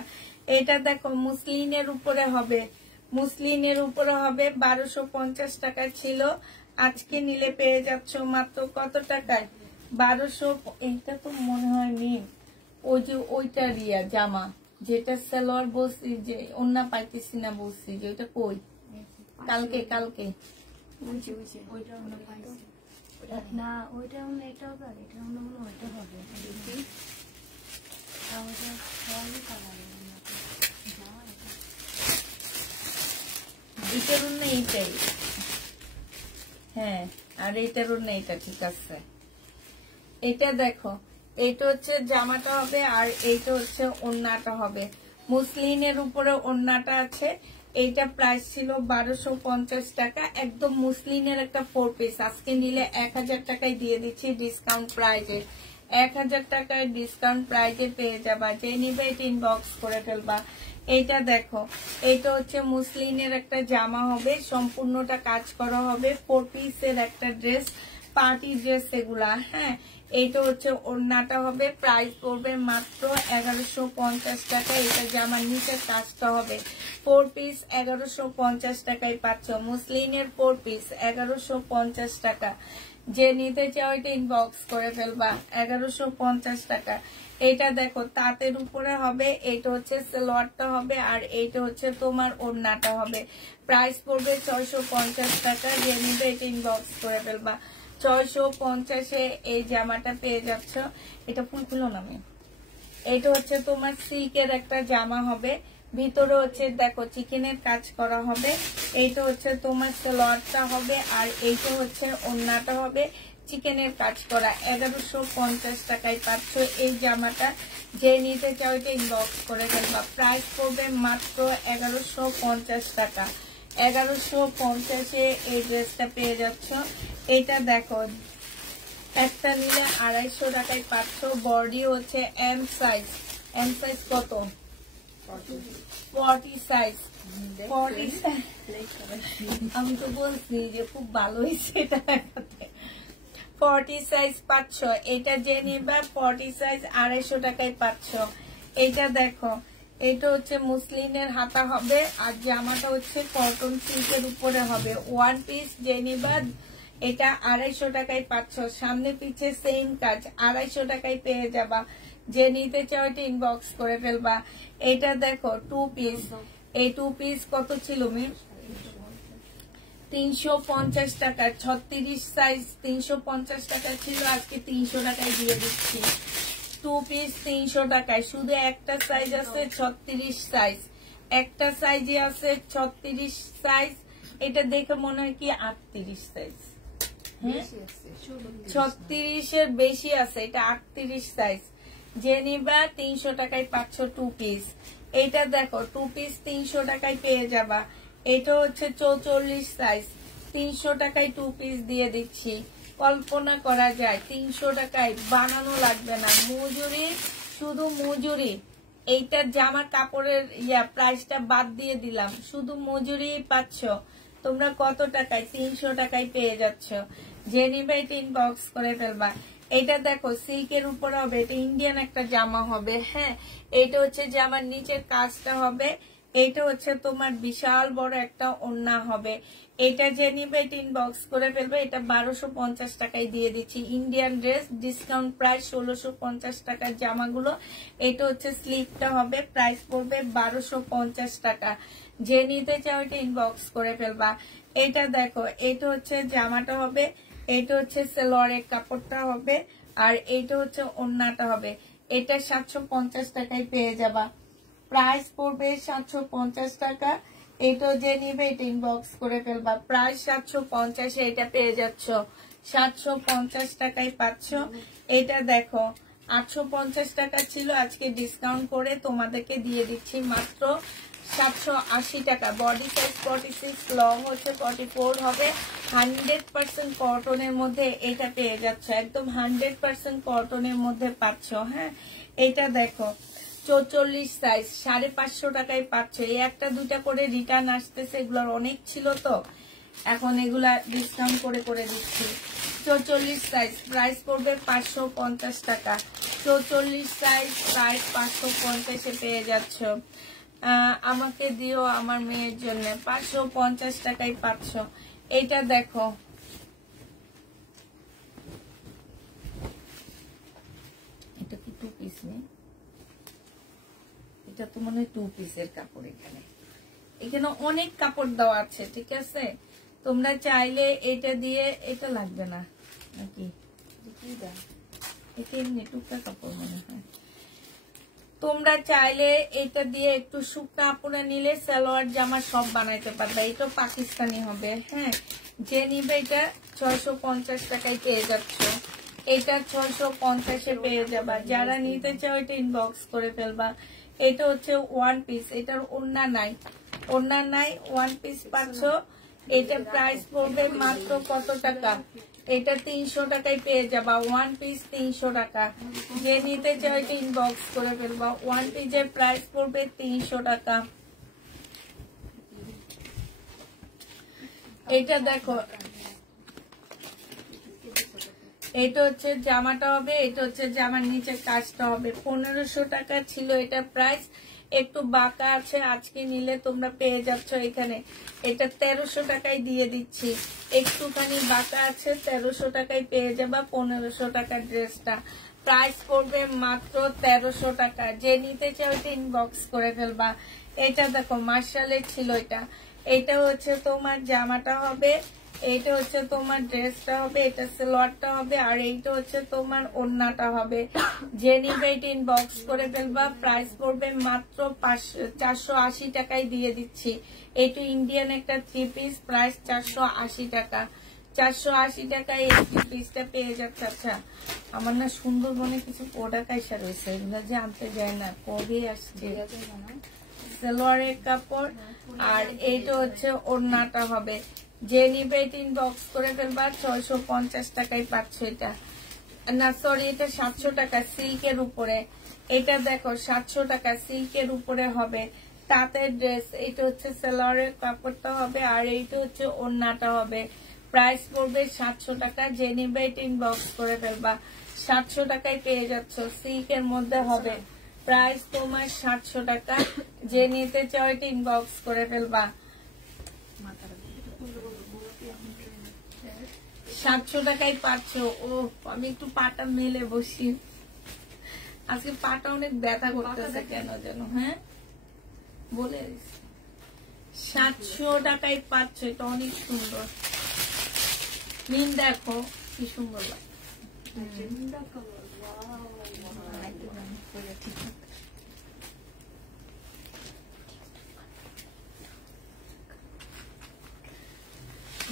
এটা দেখো মুসলিনের উপরে হবে, মুসলিনের উপরে হবে 1250 টাকা ছিল, আজকে নিলে পেয়ে যাচ্ছ মাত্র কত টাকায়? 1200। এইটা তো মনে হয় মিম, ওই যে ওইটা রিয়া জামা যেটা সালোয়ার বলছি, যে ওন্না পাইতেছি না বলছি, যে ওইটা কই? কালকে কালকে না ওইটা হলো এটাও আর এটা হলো ওইটা হবে। এটার না এইটাই, হ্যাঁ, আর এইটার না এটা ঠিক আছে। এটা দেখো, এইটা হচ্ছে জামাটা হবে আর এইটা হচ্ছে ওন্নাটা হবে। মুসলিনের উপরে ওন্নাটা আছে। এইটা প্রাইস ছিল 1250 টাকা, একদম মুসলিনের একটা 4 পিস। আজকে নিলে 1000 টাকায় দিয়ে দিচ্ছি ডিসকাউন্ট প্রাইজে। 1000 টাকায় ডিসকাউন্ট প্রাইজে পেয়ে যাবা। যে নিবে এটা ইনবক্স করে ফেলবা। এইটা দেখো, এইটা হচ্ছে মুসলিনের একটা জামা হবে, সম্পূর্ণটা কাজ করা হবে, 4 পিসের একটা ড্রেস, পার্টি ড্রেস এগুলা। হ্যাঁ, এইটা হচ্ছে ওড়নাটা হবে, প্রাইস পড়বে মাত্র 1150 টাকা। এটা জামার নিচের কাজটা হবে। 4 পিস 1150 টাকায় পাচ্ছ। মুসলিনের 4 পিস 1150 টাকা। যে নিতে চাও এটা ইনবক্স করে ফেলবা। 1150 টাকা। এটা দেখো তাঁতের উপরে হবে, এটা হচ্ছে সালোয়ারটা হবে, আর এইটা হচ্ছে তোমার ওড়নাটা হবে। প্রাইস পড়বে 650 টাকা। যে নিতে এটা ইনবক্স করে ফেলবা। 650-এ এই জামাটা পেয়ে যাচ্ছ। এটা ফুল খুলো না আমি। এটা হচ্ছে তোমার সিল্কের একটা জামা হবে, ভিতরে হচ্ছে দেখো চিকেনের কাজ করা হবে। এইটা হচ্ছে তোমার সালোয়ারটা হবে, আর এইটা হচ্ছে ওড়নাটা হবে, চিকেনের কাজ করা। 1150 টাকায় পাচ্ছ এই জামাটা। যে নিতে চাও এটা ইনবক্স করে ফেলবা। প্রাইস পড়বে মাত্র 1150 টাকা। 1150-এ এই ড্রেসটা পেয়ে যাচ্ছ। এটা দেখো, একটা নিলে 250 টাকায় পাচ্ছ। বডি হচ্ছে এম সাইজ। এম সাইজ কত? 40 সাইজ। 40 সাইজ আমি তো বলছি যে খুব ভালো হয়েছে এটা দেখাতে। 40 সাইজ পাচ্ছ। এটা যে নিবা 40 সাইজ 250 টাকায় পাচ্ছ। এটা দেখো, এটা হচ্ছে মুসলিনের হাতা হবে, আর জামাটা হচ্ছে কটন সিল্কের উপরে হবে। 1 পিস যে নিবা এটা 250 টাকায় পাচ্ছ। সামনে পিছে সেম কাজ, 250 টাকায় পেয়ে যাবা। যে নিতে চাও এটা ইনবক্স করে ফেলবা। এটা দেখো 2 পিস। এই 2 পিস কত ছিল মিম? 350 টাকা। 36 সাইজ 350 টাকা ছিল, আজকে 300 টাকায় দিয়ে দিচ্ছি। 2 পিস 300 টাকায়। শুধু একটা সাইজ আছে 36 সাইজ, একটা সাইজে আছে 36 সাইজ। এটা দেখে মনে হয় কি 38 সাইজ। 36-এর বেশি আছে, এটা 38 সাইজ। যে নিবা 300 টাকায় পাচ্ছ 2 পিস। এটা দেখো 2 পিস 300 টাকায় পেয়ে যাবা। এটা হচ্ছে 44 সাইজ, 300 টাকায় 2 পিস দিয়ে দিচ্ছি। কল্পনা করা যায় 300 টাকায়, বানানো লাগবে না, মজুরি, শুধু মজুরি। এইটার জামার কাপড়ের প্রাইসটা বাদ দিয়ে দিলাম, শুধু মজুরি পাচ্ছ। তোমরা কত টাকায়? 300 টাকায় পেয়ে যাচ্ছ। যে নিবে এটা ইনবক্স করে ফেলবা। এটা দেখো সিল্কের উপর হবে, এটা ইন্ডিয়ান একটা জামা হবে। হ্যাঁ, এটা হচ্ছে জামার নিচের কাজটা হবে। এটা হচ্ছে তোমার বিশাল বড় একটা ওড়না হবে। এটা যে নিবে এটা ইনবক্স করে ফেলবে। এটা 1250 টাকায় দিয়ে দিচ্ছি। ইন্ডিয়ান ড্রেস, ডিসকাউন্ট প্রাইস 1650 টাকার জামাগুলো। এটা হচ্ছে স্লিপটা হবে, প্রাইস পড়বে 1250 টাকা। যে নিতে চাও এটা ইনবক্স করে ফেলবা। এটা দেখো, এটা হচ্ছে জামাটা হবে, এটা হচ্ছে সালোয়ারের কাপড়টা হবে, আর এটা হচ্ছে ওড়নাটা হবে। এটা 750 টাকায় পেয়ে যাবা। প্রাইস পড়বে 750 টাকা। এটা যে নিবে এটা ইনবক্স করে ফেলবা। প্রাইস 750, এটা পেয়ে যাচ্ছ 750 টাকায় পাচ্ছ। এটা দেখো 850 টাকা ছিল, আজকে ডিসকাউন্ট করে তোমাদেরকে দিয়ে দিচ্ছি মাত্র 780 টাকা। বডি সাইজ 46, লং হচ্ছে 44 হবে। 100% কটনের মধ্যে এটা পেয়ে যাচ্ছ, একদম 100% কটনের মধ্যে পাচ্ছ। হ্যাঁ, এটা দেখো 44 সাইজ 550 টাকায় পাচ্ছ। এই একটা দুইটা করে রিটার্ন আসতেছে, এগুলোর অনেক ছিল তো এখন এগুলা ডিসকাউন্ট করে করে দিচ্ছি। 44 সাইজ প্রাইস পড়বে 550 টাকা। 44 সাইজ প্রাইস 550 পেয়ে যাচ্ছ। আমাকে দিও আমার মেয়ের জন্য, 550 টাকায় পাচ্ছ। এটা দেখো এটা কি 2 পিস নেই, এটা তো মনে হয় 2 পিসের কাপড়। এখানে অনেক কাপড় দেওয়া আছে, ঠিক আছে। তোমরা চাইলে এটা দিয়ে, এটা লাগবে না নাকি, এটা এমনি টুকরা কাপড় মনে হয়। তোমরা চাইলে এটা দিয়ে একটু শুকনা কাপড়ে নিলে সালোয়ার জামা সব বানাইতে পারবে। এটা পাকিস্তানি হবে। হ্যাঁ, যে নিবে এটা 650 টাকায় পেয়ে যাচ্ছ। এটা 650 পেয়ে যাবা। যারা নিতে চাও এটা ইনবক্স করে ফেলবা। এটা হচ্ছে 1 পিস, এটার ওড়না নাই, ওড়না নাই, 1 পিস পাচ্ছ। এটা প্রাইস পড়বে মাত্র কত টাকা, এটা 300 টাকায় পেয়ে যাবা। 1 পিস 300 টাকা। যে নিতে চাও এটা ইনবক্স করে ফেলবা। 1 পিসের প্রাইস পড়বে 300 টাকা। এটা দেখো, এটা হচ্ছে জামাটা হবে, এটা হচ্ছে জামার নিচে কাজটা হবে। 1500 টাকা ছিল এটা প্রাইস, একটু বাঁকা আছে। আজকে নিলে তোমরা পেয়ে যাচ্ছ এখানে, এটা 1300 টাকায় দিয়ে দিচ্ছি। একটুখানি বাঁকা আছে, 1300 টাকায় পেয়ে যাবা 1500 টাকার ড্রেসটা। প্রাইস পড়বে মাত্র 1300 টাকা। যে নিতে চাও এটা ইনবক্স করে ফেলবা। এটা দেখো মার্শালের ছিল এটা। এটা হচ্ছে তোমার জামাটা হবে, এইটা হচ্ছে তোমার ড্রেসটা হবে, এটা সালোয়ারটা হবে, আর এইটা হচ্ছে তোমার ওড়নাটা হবে। যে নিবে এটা ইনবক্স করে ফেলবা। প্রাইস পড়বে মাত্র 480 টাকায় দিয়ে দিচ্ছি। এইটা ইন্ডিয়ান একটা 3 পিস, প্রাইস 480 টাকা। 480 টাকায় এই 3 পিসটা পেয়ে যাচ্ছে। আচ্ছা, আমার না সুন্দরবনে কিছু প্রোডাক্ট আইসা রয়েছে, এগুলো যে আনতে যায় না, কবে আসছে। সালোয়ারের কাপড়, আর এইটা হচ্ছে ওড়নাটা হবে। যে নিবে এটা ইনবক্স করে ফেলবা। 650 টাকায় পাচ্ছ এটা, না সরি এটা 700 টাকা সিল্কের উপরে। এটা দেখো 700 টাকা সিল্কের উপরে হবে, তাঁতের ড্রেস। এটা হচ্ছে সালোয়ারের কাপড়টা হবে, আর এইটা হচ্ছে ওড়নাটা হবে। প্রাইস পড়বে 700 টাকা। যে নিবে এটা ইনবক্স করে ফেলবা। 700 টাকায় পেয়ে যাচ্ছ, সিল্কের মধ্যে হবে। প্রাইস তোমার 700 টাকা। যে নিতে চাও এটা ইনবক্স করে ফেলবা। 700 টাকায় পাচ্ছ। ও আমি একটু পাটা মেলে বসি, আজকে পাটা অনেক ব্যথা করতেছে কেন যেন। হ্যাঁ বলে 700 টাকায় পাচ্ছ, এটা অনেক সুন্দর। মিন দেখো কি সুন্দর লাগে।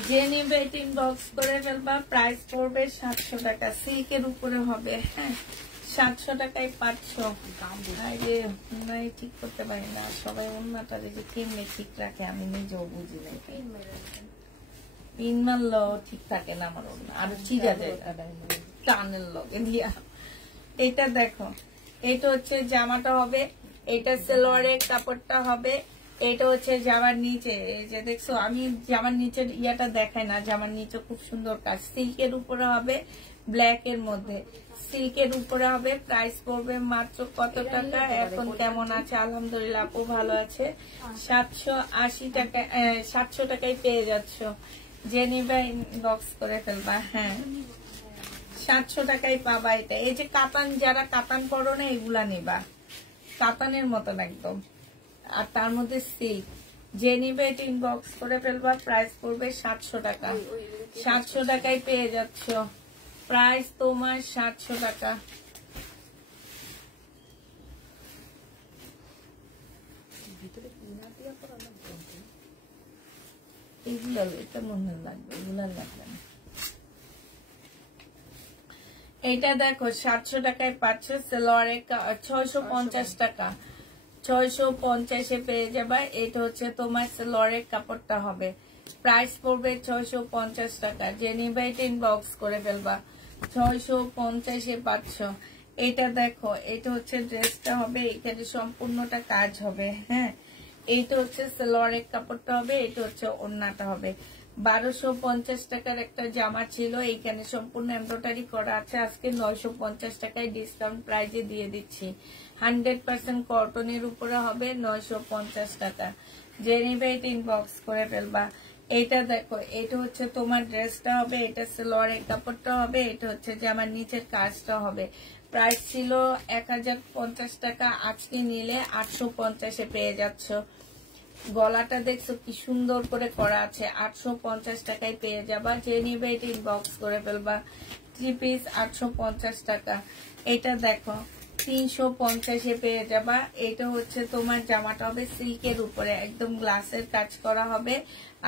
যে নিবে এটা ইনবক্স করে ফেলবা। প্রাইস পড়বে 700 টাকা, সিল্কের উপরে হবে। হ্যাঁ, 700 টাকায় পাচ্ছ। ঠিক করতে পারি না, সবাই অন্যটা যে কেমনে ঠিক রাখে আমি নিজেও বুঝি নাই। পিন মারলো ঠিক থাকে না আমার অন্য, আর চিরা যায় টানের লগে দিয়া। এটা দেখো, এটা হচ্ছে জামাটা হবে, এটা সালোয়ারের কাপড়টা হবে, এটা হচ্ছে জামার নিচে। এই যে দেখছো আমি জামার নিচের ইয়াটা দেখাই না, জামার নিচে খুব সুন্দর কাজ। সিল্কের উপরে হবে, ব্ল্যাক এর মধ্যে সিল্কের উপরে হবে। প্রাইস পড়বে মাত্র কত টাকা, এখন কেমন আছে? আলহামদুলিল্লাহ আপু ভালো আছে। 780 টাকা, 700 টাকায় পেয়ে যাচ্ছ। যে নিবে ইনবক্স করে ফেলবা। হ্যাঁ 700 টাকায় পাবা এটা। এই যে কাতান, যারা কাতান করো না এগুলা নিবা, কাতানের মতন একদম, আর তার মধ্যে সিল্ক। যে নিবে এটা ইনবক্স করে ফেলবা। প্রাইস পড়বে 700 টাকা। 700 টাকায় পেয়ে যাচ্ছ। প্রাইস তোমার 700 টাকা। এগুলো এটা মনে লাগবে, এগুলো লাগবে না। এটা দেখো 700 টাকায় পাচ্ছে, সেলোয়ারে 650 টাকা, 650-এ পেয়ে যাবে। এটা হচ্ছে তোমার সেলোয়ারের কাপড়টা হবে, প্রাইস পড়বে 650 টাকা। যে নিবে এটা ইনবক্স করে ফেলবা, 650-এ পাচ্ছ। এটা দেখো, এটা হচ্ছে ড্রেসটা হবে, এখানে সম্পূর্ণটা কাজ হবে। হ্যাঁ, এইটা হচ্ছে সালোয়ারের কাপড়টা হবে, এটা হচ্ছে ওড়নাটা হবে। 1250 টাকার একটা জামা ছিল, এইখানে সম্পূর্ণ এমব্রয়ডারি করা আছে। আজকে 950 টাকায় ডিসকাউন্ট প্রাইজে দিয়ে দিচ্ছি। 100% কটনের উপরে হবে, 950 টাকা। যে নিবে এটা ইনবক্স করে ফেলবা। এটা দেখো, এটা হচ্ছে তোমার ড্রেসটা হবে, এটা সালোয়ারের কাপড়টা হবে, এটা হচ্ছে জামার নিচের কাজটা হবে। প্রাইস ছিল 1050 টাকা, আজকে নিলে 850-এ পেয়ে যাচ্ছ। গলাটা দেখছো কি সুন্দর করে করা আছে, 850 টাকায় পেয়ে যাবা। যে নিবে এটা ইনবক্স করে ফেলবা। 3 পিস 850 টাকা। এটা দেখো 350-এ পেয়ে যাবা। এটা হচ্ছে তোমার জামাটা হবে সিল্কের উপরে, একদম গ্লাসের কাজ করা হবে।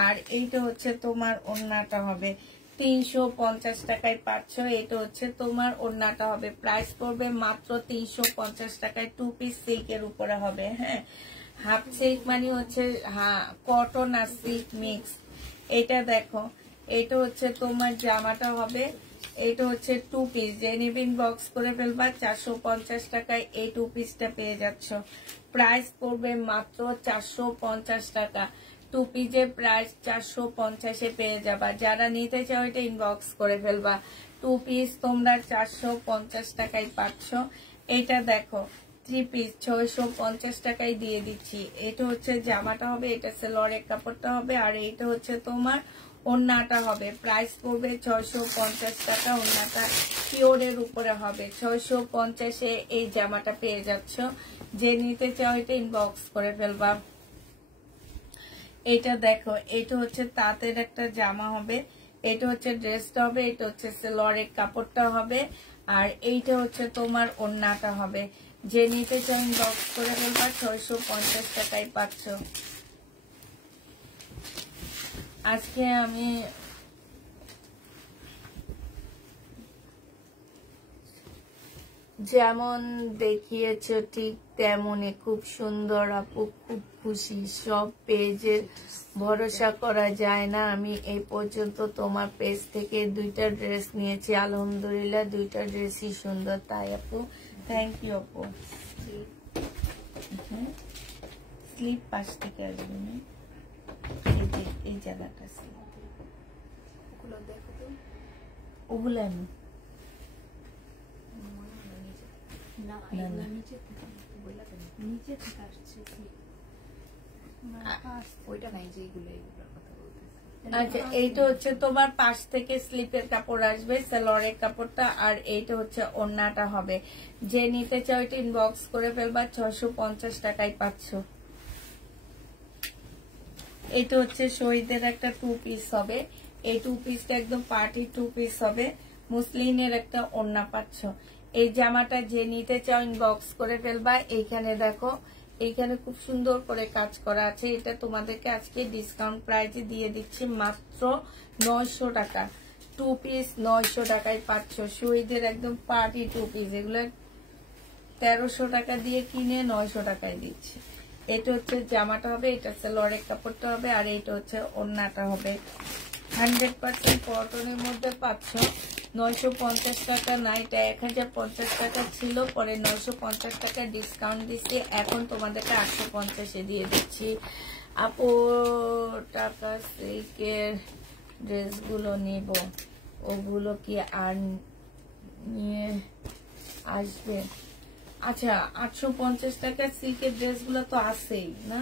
আর এইটা হচ্ছে তোমার ওড়নাটা হবে, 350 টাকায় পাচ্ছ। এটা হচ্ছে তোমার ওড়নাটা হবে, প্রাইস পড়বে মাত্র 350 টাকায়। 2 পিস সিল্কের উপরে হবে। হ্যাঁ, হাফ সিল্ক মানে হচ্ছে কটন আর সিল্ক মিক্স। এটা দেখো, এটা হচ্ছে তোমার জামাটা হবে, এটা হচ্ছে 2 পিস। যে নিবে ইনবক্স করে ফেলবা, 450 টাকায় এই 2 পিসটা পেয়ে যাচ্ছ। প্রাইস পড়বে মাত্র 450 টাকা। 2 পিসের প্রাইস 450-এ পেয়ে যাবা। যারা নিতে চাও এটা ইনবক্স করে ফেলবা। 2 পিস তোমরা 450 টাকায় পাচ্ছ। এটা দেখো 3 পিস 650 টাকায় দিয়ে দিচ্ছি। এটা হচ্ছে জামাটা হবে, এটা সালোয়ারের কাপড়টা হবে, আর এটা হচ্ছে তোমার ওড়নাটা হবে। প্রাইস পড়বে 650 টাকা। ওড়নাটা পিওরের উপরে হবে, 650-এ এই জামাটা পেয়ে যাচ্ছ। যে নিতে চাও এটা ইনবক্স করে ফেলবা। এটা দেখো, এটা হচ্ছে তাঁতের একটা জামা হবে, এটা হচ্ছে ড্রেসটা হবে, এটা হচ্ছে সালোয়ারের কাপড়টা হবে, আর এইটা হচ্ছে তোমার ওড়নাটা হবে। যে নিতে চাই ইনবক্স করে ফেলবা, 650 টাকায় পাচ্ছ। আজকে আমি যেমন দেখিয়েছো ঠিক তেমনই, খুব সুন্দর আপু, খুব খুশি। সব পেজে ভরসা করা যায় না। আমি এই পর্যন্ত তোমার পেজ থেকে 2টা ড্রেস নিয়েছি, আলহামদুলিল্লাহ 2টা ড্রেসই সুন্দর। তাই আপু, থ্যাংক ইউ আপু। স্লিপ পাশ থেকে আসবে না, এই জায়গাটা ওগুলো আমি আচ্ছা। এইটা হচ্ছে তোমার পাশ থেকে স্লিপের কাপড় আসবে, সালোয়ারের কাপড়টা, আর এইটা হচ্ছে ওড়নাটা হবে। যে নিতে চাও এটা ইনবক্স করে ফেলবা, 650 টাকায় পাচ্ছ। এটা হচ্ছে শহীদের একটা 2 পিস হবে, এই 2 পিসটা একদম পার্টি 2 পিস হবে, মুসলিনের একটা ওড়না পাচ্ছ। এই জামাটা যে নিতে চাও ইনবক্স করে ফেলবা। এইখানে দেখো, এইখানে খুব সুন্দর করে কাজ করা আছে। এটা তোমাদেরকে আজকে ডিসকাউন্ট প্রাইজে দিয়ে দিচ্ছি মাত্র 900 টাকা। 2 পিস 900 টাকায় পাচ্ছ। শহীদের একদম পার্টি 2 পিস, এগুলো 1300 টাকা দিয়ে কিনে 900 টাকায় দিচ্ছি। এটা হচ্ছে জামাটা হবে, এটা সালোয়ারের কাপড়টা হবে, আর এটা হচ্ছে ওড়নাটা হবে। 100% কটনের মধ্যে পাচ্ছ। 950 টাকা না, এটা 1050 টাকা ছিল, পরে 950 টাকা ডিসকাউন্ট দিচ্ছি। এখন তোমাদেরকে 850-এ দিয়ে দিচ্ছি। আপু টাকা সিল্কের ড্রেসগুলো নিব, ওগুলো কি আর নিয়ে আসবে? আচ্ছা, 850 টাকা সিল্কের ড্রেসগুলো তো আছেই না?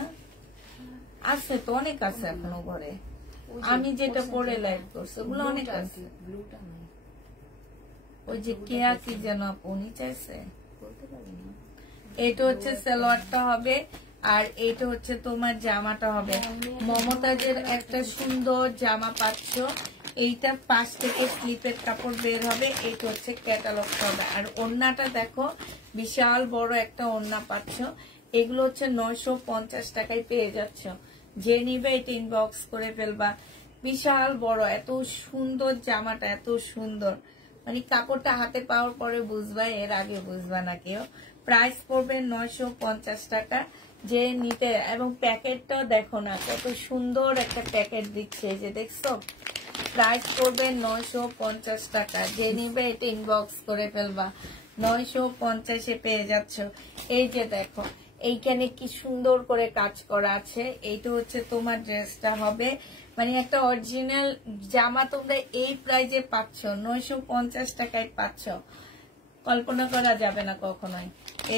আছে তো, অনেক আছে এখনো ঘরে। আমি যেটা পরে লাইভ করছি ওগুলো অনেক আছে। ওই যে কেয়া কি যেন উনি চাইছে, এটা হচ্ছে সালোয়ারটা হবে, আর এইটা হচ্ছে তোমার জামাটা হবে। মমতাজের একটা সুন্দর জামা পাচ্ছ। এইটা পাশ থেকে স্লিপের কাপড় বের হবে, এইটা হচ্ছে ক্যাটালগটা হবে। আর ওড়নাটা দেখো, বিশাল বড় একটা ওড়না পাচ্ছ। এগুলো হচ্ছে 950 টাকায় পেয়ে যাচ্ছ। যে নিবে এটা ইনবক্স করে ফেলবা। বিশাল বড়, এত সুন্দর জামাটা, এত সুন্দর, মানে কাপড়টা হাতে পাওয়ার পরে বুঝবা, এর আগে বুঝবা না কেউ। প্রাইস পড়বে 950 টাকা। যে নিতে, এবং প্যাকেটটাও দেখো না কত সুন্দর একটা প্যাকেট দিচ্ছে, যে দেখছো। প্রাইস পড়বে 950 টাকা। যে নিবে এটা ইনবক্স করে ফেলবা। 950-এ পেয়ে যাচ্ছ। এই যে দেখো, এইখানে কি সুন্দর করে কাজ করা আছে। এইটা হচ্ছে তোমার ড্রেসটা হবে, মানে একটা অরিজিনাল জামা তোমরা এই প্রাইজে পাচ্ছ, 950 টাকায় পাচ্ছ, কল্পনা করা যাবে না কখনোই।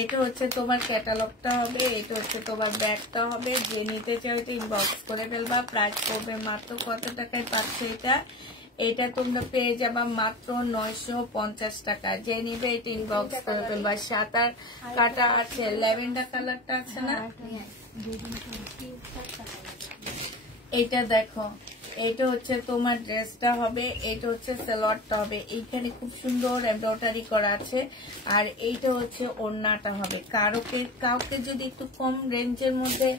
এটা হচ্ছে তোমার ক্যাটালগটা হবে, এটা হচ্ছে তোমার ব্যাগটা হবে। যে নিতে চাও এটা ইনবক্স করে ফেলবা। প্রাইস পড়বে মাত্র কত টাকায় পাচ্ছ এটা? এটা তোমরা পেয়ে যাবা মাত্র 950 টাকা। যে নিবে এটা ইনবক্স করে ফেলবা। সাতার কাটা আছে, ল্যাভেন্ডার কালারটা আছে না, এটা দেখো। এটা হচ্ছে তোমার ড্রেসটা হবে, এটা হচ্ছে সালোয়ারটা হবে। এইখানে খুব সুন্দর এমব্রয়ডারি করা আছে, আর এইটা হচ্ছে ওড়নাটা হবে। কাউকে যদি একটু কম রেঞ্জের মধ্যে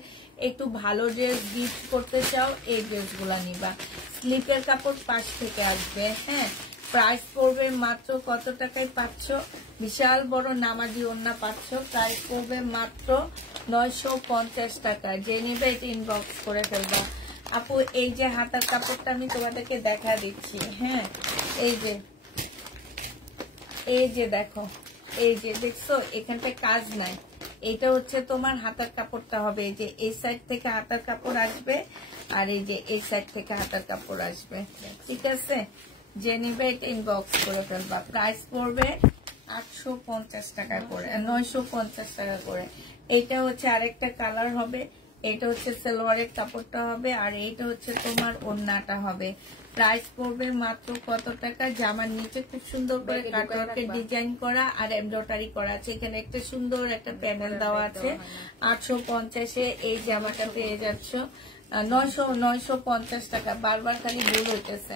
একটু ভালো ড্রেস গিফট করতে চাও, এই ড্রেসগুলা নিবা। স্লিপের কাপড় পাশ থেকে আসবে। হ্যাঁ, প্রাইস পড়বে মাত্র কত টাকায় পাচ্ছ? বিশাল বড় নামাজি ওড়না পাচ্ছ। প্রাইস পড়বে মাত্র 950 টাকা। যে নিবে এটা ইনবক্স করে ফেলবা। আপু এই যে হাতার কাপড়টা আমি তোমাদেরকে দেখা দিচ্ছি। হ্যাঁ, এই যে দেখো, এই যে দেখছো, এখানটা কাজ নাই। এটা হচ্ছে তোমার হাতার কাপড়টা হবে। এই যে এই সাইড থেকে হাতার কাপড় আসবে, আর এই যে এই সাইড থেকে হাতার কাপড় আসবে। ঠিক আছে, যে নিবে এটা ইনবক্স করে ফেলবা। প্রাইস পড়বে 850 টাকা করে, 950 টাকা করে। এইটা হচ্ছে আরেকটা কালার হবে। এটা হচ্ছে সালোয়ারের কাপড়টা হবে, আর এইটা হচ্ছে তোমার ওড়নাটা হবে। প্রাইস পড়বে মাত্র কত টাকা? জামার নিচে খুব সুন্দর করে কাটওয়ার্কের ডিজাইন করা আর এমব্রয়ডারি করা আছে। এখানে একটা সুন্দর একটা প্যানেল দেওয়া আছে। 850-এ এই জামাটা পেয়ে যাচ্ছ। 950 টাকা, বারবার খালি ভুল হইতেছে।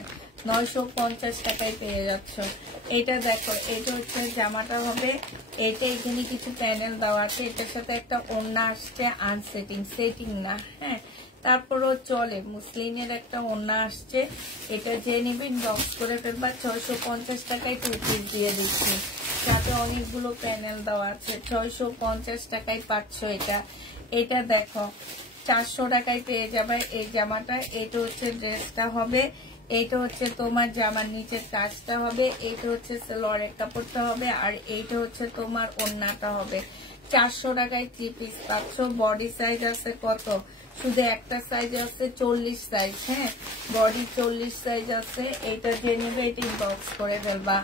950 টাকায় পেয়ে যাচ্ছ। এটা দেখো, এটা হচ্ছে জামাটা হবে। এটা এখানে কিছু প্যানেল দেওয়া আছে। এটার সাথে একটা ওড়না আসছে, সেটিং না। হ্যাঁ, তারপরও চলে, মুসলিনের একটা ওড়না আসছে। এটা যে নিবে ইনবক্স করে ফেলবা। 650 টাকায় 2 পিস দিয়ে দিচ্ছি, সাথে অনেকগুলো প্যানেল দেওয়া আছে। 650 টাকায় পাচ্ছ এটা। এটা দেখো, 400 টাকায় পেয়ে যাবে এই জামাটা। এটা হচ্ছে ড্রেসটা হবে। এইটা হচ্ছে তোমার জামার নিচের কাজটা হবে। এইটা হচ্ছে সালোয়ারের কাপড়টা হবে, আর এইটা হচ্ছে তোমার ওড়নাটা হবে। 400 টাকায় 3 পিস পাচ্ছ। বডি সাইজ আছে কত? শুধু একটা সাইজ আছে 40 সাইজ। হ্যাঁ, বডি 40 সাইজ আছে। এটা যে নিবে এটা ইনবক্স করে ফেলবা।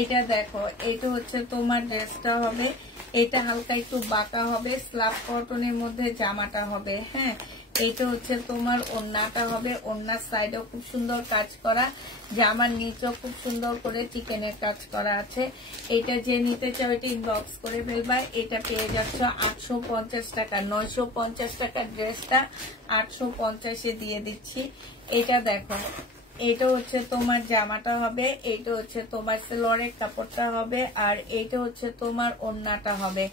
এটা দেখো, এটা হচ্ছে তোমার ড্রেসটা হবে। এটা হালকা একটু বাঁকা হবে, স্ল্যাব কটনের মধ্যে জামাটা হবে। হ্যাঁ, এটা হচ্ছে তোমার ওড়নাটা হবে। ওড়নার সাইডেও খুব সুন্দর কাজ করা, জামার নিচেও খুব সুন্দর করে চিকেনের কাজ করা আছে। এটা যে নিতে চাও এটা ইনবক্স করে ফেলবা। এটা পেয়ে যাচ্ছ 850 টাকা। 950 টাকার ড্রেসটা 850-এ দিয়ে দিচ্ছি। এটা দেখো, এটা হচ্ছে তোমার জামাটা হবে। এটা হচ্ছে তোমার সালোয়ারের কাপড়টা হবে, আর এটা হচ্ছে তোমার ওড়নাটা হবে।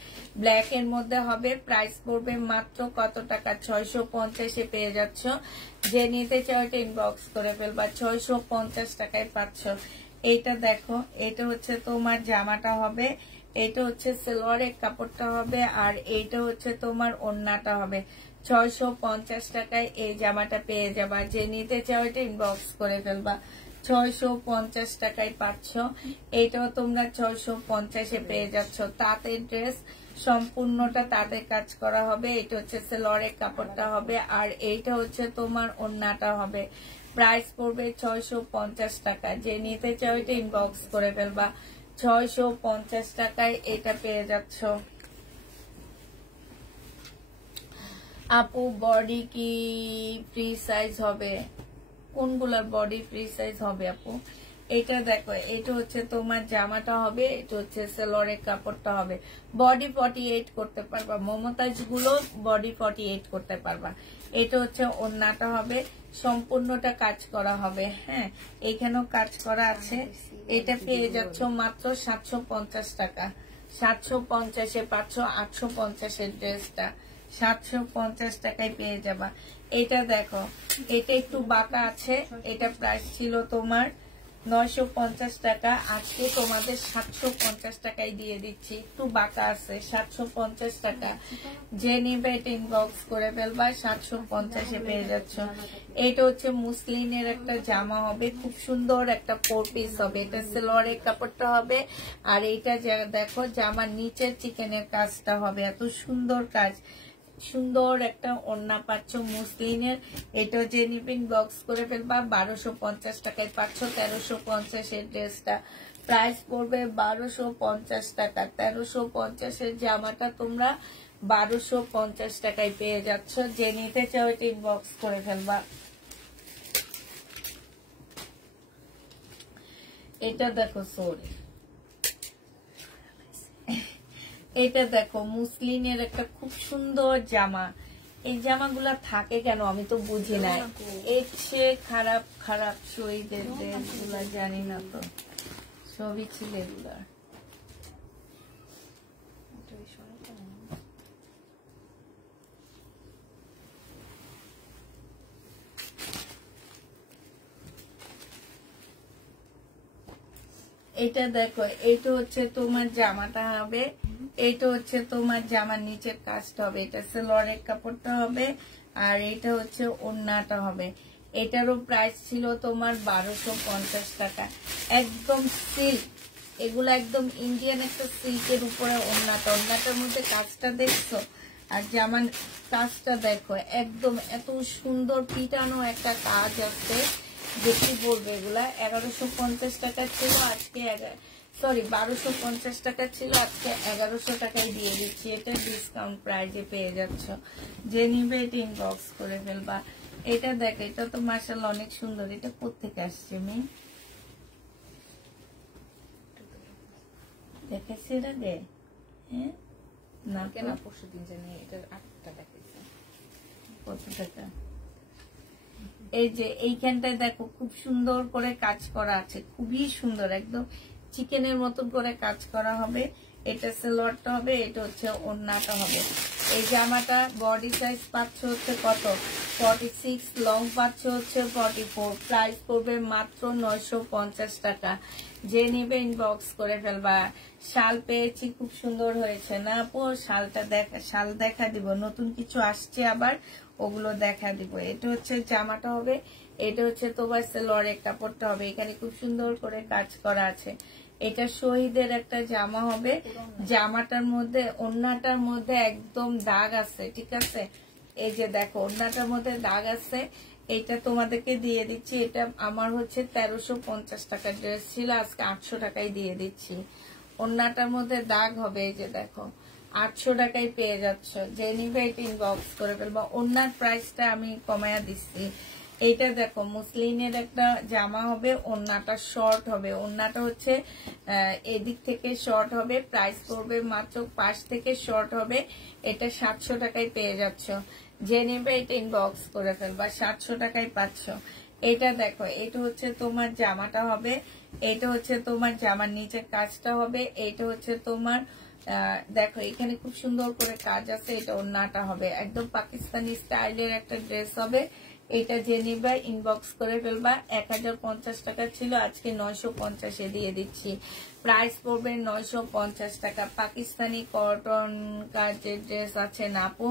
ব্ল্যাক এর মধ্যে হবে। প্রাইস পড়বে মাত্র কত টাকা? 650-এ পেয়ে যাচ্ছ। যে নিতে চাও এটা ইনবক্স করে ফেলবা। 650 টাকায় পাচ্ছ। এইটা দেখো, এটা হচ্ছে তোমার জামাটা হবে। এটা হচ্ছে সালোয়ারের কাপড়টা হবে, আর এইটা হচ্ছে তোমার ওড়নাটা হবে। 650 টাকায় এই জামাটা পেয়ে যাবা। যে নিতে চাও এটা ইনবক্স করে ফেলবা। 650 টাকায় পাচ্ছ। এইটাও তোমরা 650-এ পেয়ে যাচ্ছ। তাঁতের ড্রেস, সম্পূর্ণটা তাঁতের কাজ করা হবে। এটা হচ্ছে সালোয়ারের কাপড়টা হবে, আর এইটা হচ্ছে তোমার ওড়নাটা হবে। প্রাইস পড়বে 650 টাকা। যে নিতে চাও এটা ইনবক্স করে ফেলবা। 650 টাকায় এটা পেয়ে যাচ্ছ। আপু বডি কি ফ্রি সাইজ হবে? কোনগুলার বডি ফ্রি সাইজ হবে আপু? এটা দেখো, এটা হচ্ছে তোমার জামাটা হবে। এটা হচ্ছে সালোয়ারের কাপড়টা হবে। বডি 48 করতে পারবা, মমতাজ গুলো বডি 48 করতে পারবা। এটা হচ্ছে ওড়নাটা হবে, সম্পূর্ণটা কাজ করা হবে। হ্যাঁ, এখানেও কাজ করা আছে। এটা পেয়ে যাচ্ছ মাত্র 750 টাকা। 750-এ পাচ্ছ 850-এর ড্রেসটা 750 টাকায় পেয়ে যাবা। এটা দেখো, এটা একটু বাঁকা আছে, এটা প্রাইস ছিল তোমার 950 টাকা, আজকে তোমাদের 750 টাকায় দিয়ে দিচ্ছি। একটু বাঁকা আছে, 750 টাকা। যে নিবে এটা ইনবক্স করে ফেলবা, 750-এ পেয়ে যাচ্ছ। এটা হচ্ছে মুসলিনের একটা জামা হবে, খুব সুন্দর একটা 4 পিস হবে। এটা সেলোয়ারের কাপড়টা হবে, আর এইটা দেখো জামার নিচের চিকেনের কাজটা হবে, এত সুন্দর কাজ, সুন্দর একটা ওড়না পাচ্ছ মুসলিনের। এটা যে নিপিং বক্স করে ফেলবা, 1250 টাকায় পাচ্ছ 1350-এর ড্রেসটা। প্রাইস পড়বে 1250 টাকা। 1350-এর জামাটা তোমরা 1250 টাকায় পেয়ে যাচ্ছ। যে নিতে চাও এটা ইনবক্স করে ফেলবা। এটা দেখো, সরি, এটা দেখো মুসলিনের একটা খুব সুন্দর জামা। এই জামাগুলা থাকে কেন আমি তো বুঝি না, এর চেয়ে খারাপ খারাপ শহীদের ড্রেসগুলা জানি না তো, সবই ছিল এগুলা। এটা দেখো, এইটা হচ্ছে তোমার জামাটা হবে, এইটা হচ্ছে তোমার জামার নিচের কাজটা হবে, এটা সেলোয়ারের কাপড়টা হবে, আর এটা হচ্ছে ওড়নাটা হবে। এটারও প্রাইস ছিল তোমার 1250 টাকা। একদম সিল্ক, এগুলো একদম ইন্ডিয়ান একটা সিল্কের উপরে ওড়নাটা, ওড়নাটার মধ্যে কাজটা দেখছো, আর জামার কাজটা দেখো, একদম এত সুন্দর পিটানো একটা কাজ আছে। বেশি বলবে এগুলা। 1150 টাকা ছিল, আজকে 1250 টাকা ছিল, আজকে 1100 টাকায় দিয়ে দিচ্ছি। এটা ডিসকাউন্ট প্রাইজে পেয়ে যাচ্ছ। যে নিবে এটা ইনবক্স করে ফেলবা। এটা দেখ, এটা তো মাশাআল্লাহ অনেক সুন্দর। এটা কোত্থেকে আসছে মেয়ে? দেখেছি এর আগে? হ্যাঁ না, কেনা পরশু দিন জানি এটার 8টা দেখাইছে। কত টাকা? এই যে এইখানটায় দেখো খুব সুন্দর করে কাজ করা আছে, খুবই সুন্দর, একদম চিকেনের মতন করে কাজ করা হবে। এটা সেলোয়ারটা হবে, এটা হচ্ছে ওড়নাটা হবে। এই জামাটা বডি সাইজ পাচ্ছ হচ্ছে কত 46, লং পাচ্ছ হচ্ছে 44। প্রাইস পড়বে মাত্র 950 টাকা। যে নিবে ইনবক্স করে ফেলবা। শাল পেয়েছি, খুব সুন্দর হয়েছে না আপু? শাল দেখা দিব, নতুন কিছু আসছে আবার, ওগুলো দেখা দিব। এটা হচ্ছে জামাটা হবে, এটা হচ্ছে তোমার সেলোয়ারের কাপড়টা হবে, এখানে খুব সুন্দর করে কাজ করা আছে। এটা শহীদের একটা জামা হবে, জামাটার মধ্যে ওড়নাটার মধ্যে একদম দাগ আছে, ঠিক আছে? এই যে দেখো ওড়নাটার মধ্যে দাগ আছে। এটা তোমাদেরকে দিয়ে দিচ্ছি, এটা আমার হচ্ছে 1350 টাকার ড্রেস ছিল, আজকে 800 টাকায় দিয়ে দিচ্ছি। ওড়নাটার মধ্যে দাগ হবে, এই যে দেখো 800 টাকায় পেয়ে যাচ্ছ। যে নিবে এটা ইনবক্স করে ফেলবো। ওড়নার প্রাইসটা আমি কমায়া দিচ্ছি। এইটা দেখো মুসলিনের একটা জামা হবে, ওড়নাটা শর্ট হবে, ওড়নাটা হচ্ছে এদিক থেকে শর্ট হবে। প্রাইস পড়বে মাত্র পাশ থেকে শর্ট হবে। এটা 700 টাকায় পেয়ে যাচ্ছ। যে নেবে এটা ইনবক্স করে ফেলবা, 700 টাকায় পাচ্ছ। এটা দেখো, এটা হচ্ছে তোমার জামাটা হবে, এটা হচ্ছে তোমার জামার নিচের কাজটা হবে, এটা হচ্ছে তোমার দেখো এখানে খুব সুন্দর করে কাজ আছে। এটা ওড়নাটা হবে, একদম পাকিস্তানি স্টাইলের একটা ড্রেস হবে। এটা যে নিবে ইনবক্স করে ফেলবা। 1050 টাকা ছিল, আজকে 950-এ দিয়ে দিচ্ছি। প্রাইস পড়বে 950 টাকা। পাকিস্তানি কটন কাজের ড্রেস আছে না আপু?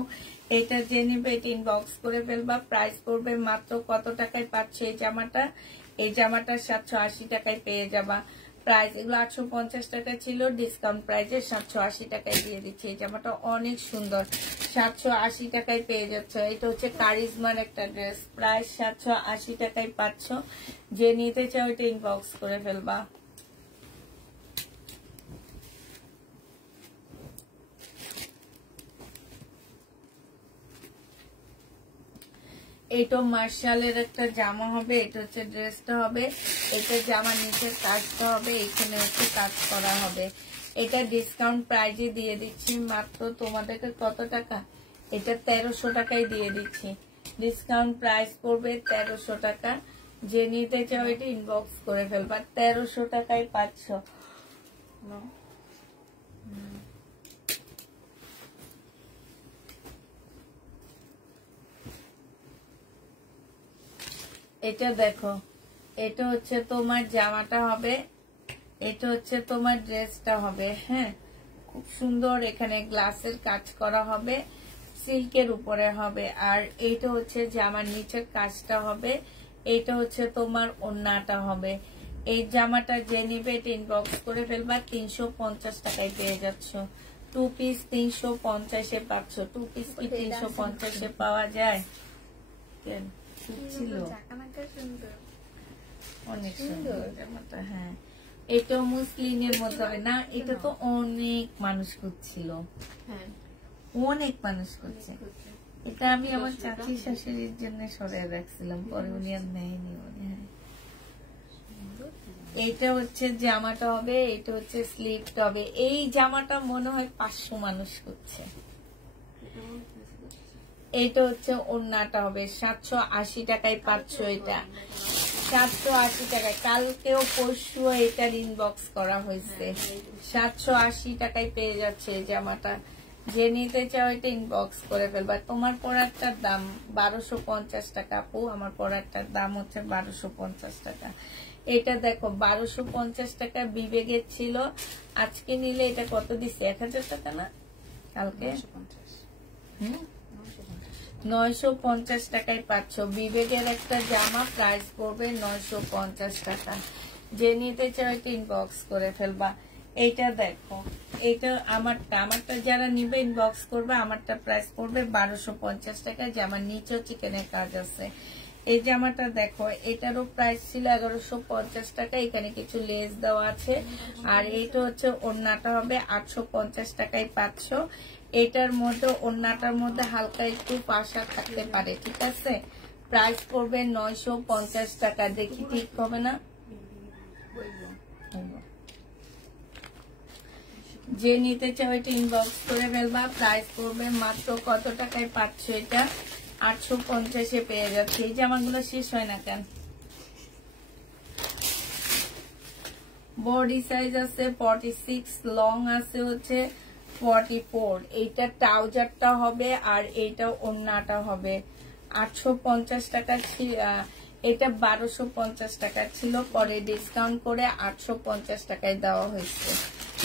এটা যে নিবে এটা ইনবক্স করে ফেলবা। প্রাইস পড়বে মাত্র কত টাকায় পাচ্ছে এই জামাটা? এই জামাটা 780 টাকায় পেয়ে যাবা। প্রাইস এগুলো 850 টাকা ছিল, ডিসকাউন্ট প্রাইসে 780 টাকায় দিয়ে দিচ্ছি। এই জামাটা অনেক সুন্দর, 780 টাকায় পেয়ে যাচ্ছ। এটা হচ্ছে কারিজমার একটা ড্রেস, প্রাইস 780 টাকায় পাচ্ছ। যে নিতে চাও এটা ইনবক্স করে ফেলবা। এটা মার্শালের একটা জামা হবে, এটা হচ্ছে ড্রেসটা হবে, এটা জামার নিচের কাজটা হবে, এখানে হচ্ছে কাজ করা হবে। এটা ডিসকাউন্ট প্রাইজে দিয়ে দিচ্ছি মাত্র তোমাদেরকে কত টাকা? এটা 1300 টাকায় দিয়ে দিচ্ছি। ডিসকাউন্ট প্রাইস পড়বে 1300 টাকা। যে নিতে চাও এটা ইনবক্স করে ফেলবা। 1300 টাকায় পাচ্ছ। এটা দেখো, এটা হচ্ছে তোমার জামাটা হবে, এটা হচ্ছে তোমার ড্রেসটা হবে। হ্যাঁ, খুব সুন্দর এখানে গ্লাসের কাজ করা হবে, সিল্কের উপরে হবে। আর এইটা হচ্ছে জামার নিচের কাজটা হবে, এইটা হচ্ছে তোমার ওড়নাটা হবে। এই জামাটা যে নিবে এটা ইনবক্স করে ফেলবা, 350 টাকায় পেয়ে যাচ্ছ। 2 পিস 350-এ পাচ্ছ। 2 পিস কি 350-এ পাওয়া যায়? ছিল অনেক সুন্দর জামাটা। হ্যাঁ, এটা মুসলিমের মধ্যে হবে না, এটা তো অনেক মানুষ খুঁজছিল, অনেক মানুষ করছে। এটা আমি আমার চাচি শাশুড়ির জন্য সরিয়ে রাখছিলাম, পরে উনি আর নেয়নি মনে হয়। এইটা হচ্ছে জামাটা হবে, এটা হচ্ছে স্লিভটা হবে। এই জামাটা মনে হয় 500 মানুষ করছে। এইটা হচ্ছে ওড়নাটা হবে, 780 টাকায় পাচ্ছ। এটা 780 টাকায়, কালকেও পরশু এটার ইনবক্স করা হয়েছে। 780 টাকায় পেয়ে যাচ্ছে এই জামাটা। যে নিতে চাও এটা ইনবক্স করে ফেলবা। তোমার পরারটার দাম 1250 টাকা আপু, আমার পরারটার দাম হচ্ছে 1250 টাকা। এটা দেখো 1250 টাকা বিবেকের ছিল, আজকে নিলে এটা কত দিচ্ছে? 1000 টাকা না, কালকে 950 টাকায় পাচ্ছ। বিবেকের একটা জামা প্রাইস পড়বে 950 টাকা। যে নিতে চাও এটা ইনবক্স করে ফেলবা। এইটা দেখো, এইটা আমারটা যারা নিবে ইনবক্স করবে, আমারটা প্রাইস পড়বে 1250 টাকা। জামার নিচেও চিকেনের কাজ আছে। এই জামাটা দেখো, এটারও প্রাইস ছিল 1150 টাকা, এখানে কিছু লেস দেওয়া আছে। আর এইটা হচ্ছে ওড়নাটা হবে, 850 টাকায় পাচ্ছ। এটার মধ্যে ওড়নাটার মধ্যে হালকা একটু পাশা থাকতে পারে, ঠিক আছে। প্রাইস পড়বে 950 টাকা। দেখি ঠিক হবে না? যে নিতে চাও এটা ইনবক্স করে ফেলবা। প্রাইস পড়বে মাত্র কত টাকায় পাচ্ছ? এটা 850-এ পেয়ে যাচ্ছে। এই জামাগুলো শেষ হয় না কেন? বডি সাইজ আছে 46, লং আছে হচ্ছে 44। এইটা ট্রাউজারটা হবে আর এইটা ওড়নাটা হবে। 850 টাকা এটা 1250 টাকা ছিল, পরে ডিসকাউন্ট করে 850 টাকায় দেওয়া হয়েছে।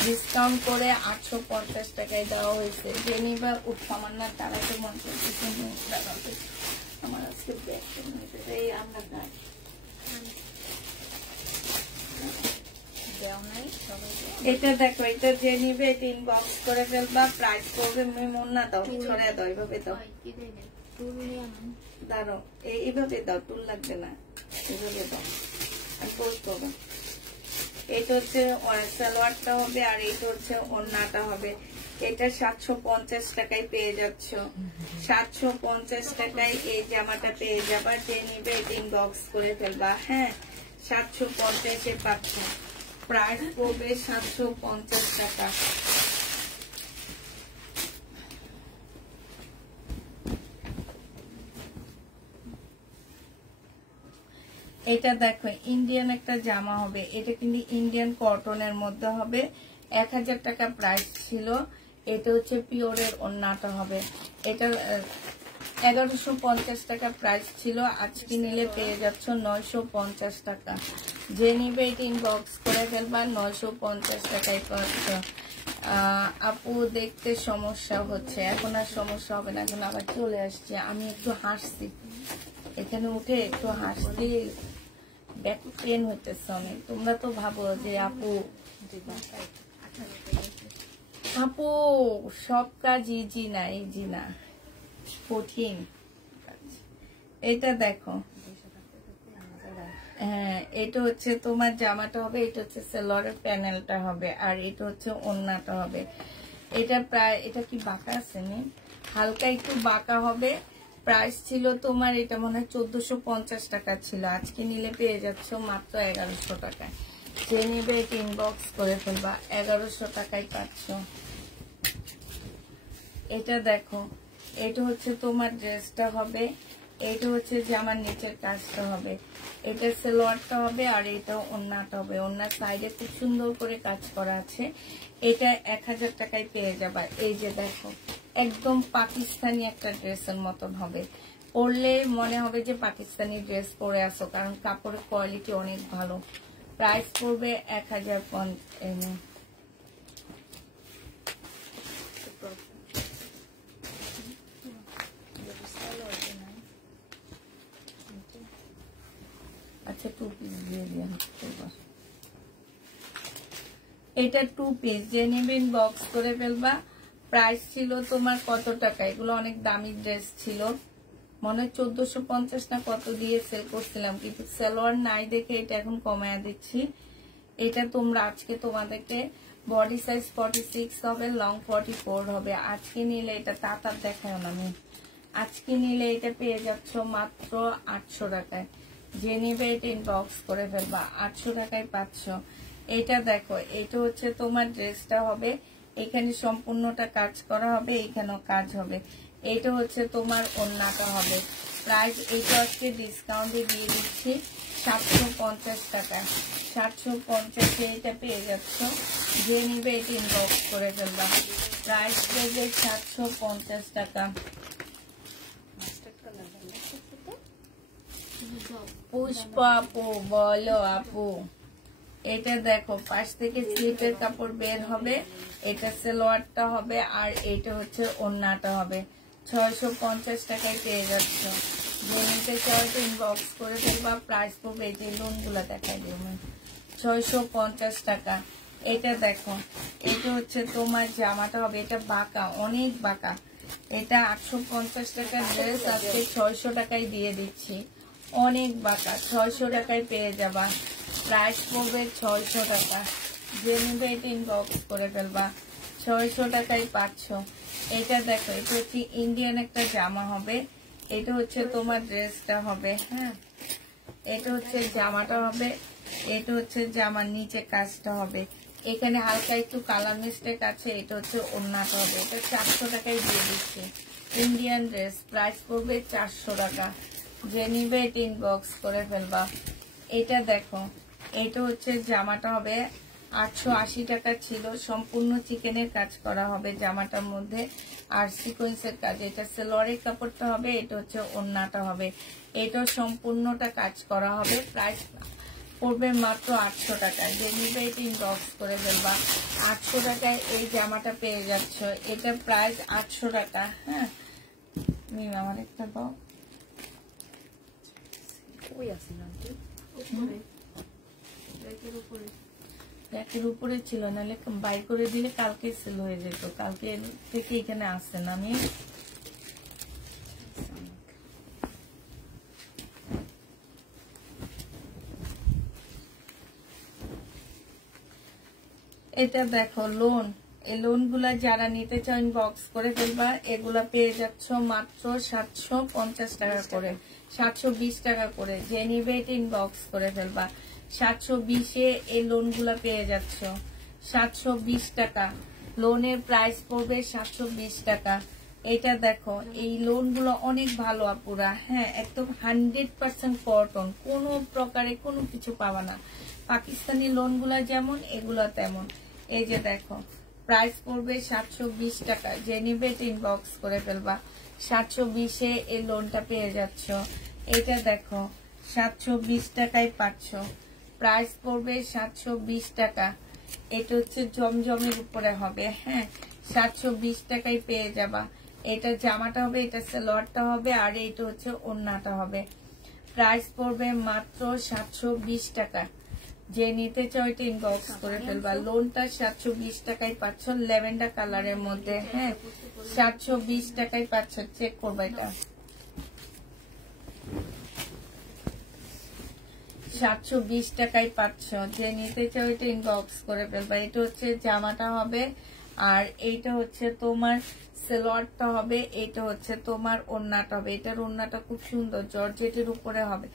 ডিসকাউন্ট করে 850 টাকায় দেওয়া হয়েছে। যে নিবা উঠামার না, তারা তো মন করতেছে আমার আজকে এই আমরা গাই এটা দেখো, এটা যে নিবে এটা ইনবক্স করে ফেলবা। প্রাইস পড়বে, মন না দাও, ছড়ায় দাও, এইভাবে দাও, দাঁড়ো, এইভাবে দাও, টুল লাগবে না, এইভাবে দাও। আর পোস্ট করবো। এটা হচ্ছে সালোয়ারটা হবে আর এটা হচ্ছে ওড়নাটা হবে। এটা 750 টাকায় পেয়ে যাচ্ছ। 750 টাকায় এই জামাটা পেয়ে যাবা। যে নিবে এটা ইনবক্স করে ফেলবা। হ্যাঁ, 750-এ পাচ্ছ। প্রাইস পড়বে 750 টাকা। এটা দেখো, ইন্ডিয়ান একটা জামা হবে। এটা কিন্তু ইন্ডিয়ান কটনের মধ্যে হবে। 1000 টাকা প্রাইস ছিল। এটা হচ্ছে পিওরের ওড়নাটা হবে। এটা 1150 টাকা প্রাইস ছিল, আজকে নিলে পেয়ে যাচ্ছ 950 টাকা। যে নিবে এটা ইনবক্স করে ফেলবা। 950 টাকায় পাচ্ছ। আপু দেখতে সমস্যা হচ্ছে, এখন আর সমস্যা হবে না, এখন আবার চলে আসছে। আমি একটু হাসছি, এখানে উঠে একটু হাসছি, ব্যাক পেন হইতেছে অনেক। তোমরা তো ভাবো যে আপু সব কাজ ইজি না, ইজি না, কঠিন। এটা দেখো, হ্যাঁ, এটা হচ্ছে তোমার জামাটা হবে, এটা হচ্ছে সেলরের প্যানেলটা হবে আর এটা হচ্ছে ওড়নাটা হবে। এটা প্রায়, এটা কি বাঁকা আছে নি, হালকা একটু বাঁকা হবে। প্রাইস ছিল তোমার এটা মনে হয় 1450 টাকা ছিল, আজকে নিলে পেয়ে যাচ্ছ মাত্র 1100 টাকায়। যে নেবে এটা ইনবক্স করে ফেলবা। 1100 টাকায় পাচ্ছ। এটা দেখো, এটা হচ্ছে তোমার ড্রেসটা হবে, এটা হচ্ছে জামার নিচের কাজটা হবে। এটা সালোয়ারটা হবে আর এটা ওড়নাটা হবে। ওড়নার সাইডে খুব সুন্দর করে কাজ করা আছে। এটা 1000 টাকায় পেয়ে যাবা। এই যে দেখো, একদম পাকিস্তানি একটা ড্রেসের মতন হবে। পরলে মনে হবে যে পাকিস্তানি ড্রেস পরে আসো, কারণ কাপড়ের কোয়ালিটি অনেক ভালো। প্রাইস পড়বে 1050। আচ্ছা 2 পিস দিয়ে দিয়ে এটা 2 পিস যে নেবেন বক্স করে ফেলবা। প্রাইস ছিল তোমার কত টাকা, এগুলো অনেক দামি ড্রেস ছিল, মনে হয় 1450 না কত দিয়ে সেল করছিলাম, কিন্তু সালোয়ার নাই দেখে এটা এখন কমায়া দিচ্ছি। এটা তোমরা আজকে তোমাদেরকে বডি সাইজ 46 হবে, লং 44 হবে। আজকে নিলে এটা তাতার দেখায় না আমি, আজকে নিলে এটা পেয়ে যাচ্ছ মাত্র 800 টাকায়। যে নেবে এটা ইনবক্স করে ফেলবা, 800 টাকায় পাচ্ছ। এটা দেখো, এটা হচ্ছে তোমার ড্রেসটা হবে, এখানে সম্পূর্ণটা কাজ করা হবে, এখানেও কাজ হবে। এটা হচ্ছে তোমার ওড়নাটা হবে। প্রাইস এটা আজকে ডিসকাউন্টে দিয়ে দিচ্ছি 750 টাকায়। 750 এটা পেয়ে যাচ্ছ। যে নিবে এটা ইনবক্স করে ফেলবা। প্রাইস পড়বে 750 টাকা। পুষ্পা আপু বলো আপু, এটা দেখো পাশ থেকে স্লিপের কাপড় বের হবে, এটা সালোয়ারটা হবে, আর এটা হচ্ছে ওড়নাটা হবে। 650 টাকায় পেয়ে যাচ্ছ। যে নিতে চাও তো ইনবক্স করে ফেলবা। প্রাইস পড়বে, এই যে লোনগুলো দেখাই দিব, 650 টাকা। এটা দেখো, এটা হচ্ছে তোমার জামাটা হবে, এটা বাঁকা, অনেক বাঁকা। এটা 850 টাকার ড্রেস আজকে 600 টাকায় দিয়ে দিচ্ছি, অনেক বাঁকা। 600 টাকায় পেয়ে যাবা। প্রাইস পড়বে 600 টাকা। যে নেবে এটা ইনবক্স করে ফেলবা। 600 টাকায় পাচ্ছ। এটা দেখো, এটা হচ্ছে ইন্ডিয়ান একটা জামা হবে, এটা হচ্ছে তোমার ড্রেসটা হবে। হ্যাঁ, এটা হচ্ছে জামাটা হবে, এটা হচ্ছে জামার নিচে কাজটা হবে, এখানে হালকা একটু কালার মিস্টেক আছে। এটা হচ্ছে ওড়নাটা হবে। এটা 400 টাকায় দিয়ে দিচ্ছি, ইন্ডিয়ান ড্রেস। প্রাইস পড়বে 400 টাকা। যে নিবে এটা ইনবক্স করে ফেলবা। এটা দেখো, এটা হচ্ছে জামাটা হবে, 880 টাকা ছিল, সম্পূর্ণ চিকেনের কাজ করা হবে জামাটার মধ্যে, আর সিকোয়েন্সের কাজ। এটা সালোয়ারের কাপড়টা হবে, এটা হচ্ছে ওড়নাটা হবে, এটা সম্পূর্ণটা কাজ করা হবে। প্রাইস পড়বে মাত্র 800 টাকা। যে নিবে এটা ইনবক্স করে ফেলবা। 800 টাকায় এই জামাটা পেয়ে যাচ্ছ। এটা প্রাইস 800 টাকা। হ্যাঁ, মিম আমার একটা দাও। একের উপরে ছিল, নাহলে বাই করে দিলে কালকে সেল হয়ে যেত। কালকে থেকে এখানে আসেন আমি। এটা দেখো লোন, এই লোন গুলা যারা নিতে চাও ইনবক্স করে ফেলবা। এগুলা পেয়ে যাচ্ছ মাত্র 750 টাকা করে, 720 টাকা করে। যে নিবে এটা ইনবক্স করে ফেলবা। 720-এ এই লোন গুলা পেয়ে যাচ্ছ 720 টাকা। লোনের প্রাইস পড়বে 720 টাকা। এটা দেখো, এই লোন গুলো অনেক ভালো আপুরা। হ্যাঁ, একদম 100% কটন, কোনো প্রকারে কোনো কিছু পাবা না। পাকিস্তানি লোন গুলা যেমন, এগুলা তেমন। এই যে দেখো, প্রাইস পড়বে 720 টাকা। যে নিবে ইনবক্স করে ফেলবা। 720-এ এই লোনটা পেয়ে যাচ্ছ। এটা দেখো, 720 টাকায় পাচ্ছ। প্রাইস পড়বে 720 টাকা। এটা হচ্ছে জমজমের উপরে হবে। হ্যাঁ, 720 টাকায় পেয়ে যাবা। এটা জামাটা হবে, এটা সালোয়ারটা হবে, আর এটা হচ্ছে ওড়নাটা হবে। প্রাইস পড়বে মাত্র 720 টাকা। যে নিতে চাও এটা ইনবক্স করে ফেলবা। লোনটা 720 টাকায় পাচ্ছ, ল্যাভেন্ডার কালারের মধ্যে। হ্যাঁ, 720 টাকায় পাচ্ছ। চেক করবা, এটা 720 টাকায় পাচ্ছ। যে নিতে চাও এটা ইনবক্স করে ফেলবা। এটা হচ্ছে জামাটা হবে, আর এইটা হচ্ছে তোমার সালোয়ারটা হবে, এটা হচ্ছে তোমার ওড়নাটা হবে। এটার ওড়নাটা খুব সুন্দর, জর্জেটের উপরে হবে,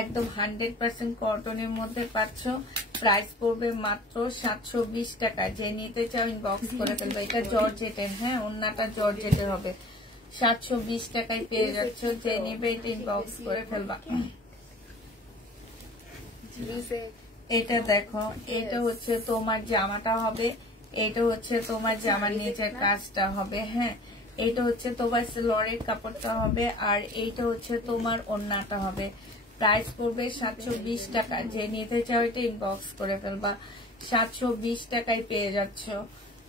একদম 100% কটনের মধ্যে পাচ্ছ। প্রাইস পড়বে মাত্র 720 টাকা। যে নিতে চাও ইনবক্স করে ফেলবে। এটা জর্জেটের, হ্যাঁ, ওড়নাটা জর্জেটের হবে। 720 টাকায় পেয়ে যাচ্ছ। যে নিবে এটা ইনবক্স করে ফেলবা। এটা দেখো, এটা হচ্ছে তোমার জামাটা হবে, এটা হচ্ছে তোমার জামার নিচের কাজটা হবে। হ্যাঁ, এইটা হচ্ছে তোমার সালোয়ারের কাপড়টা হবে, আর এইটা হচ্ছে তোমার ওড়নাটা হবে। প্রাইস পড়বে 720 টাকা। যে নিতে চাও এটা ইনবক্স করে ফেলবা। 720 টাকায় পেয়ে যাচ্ছ।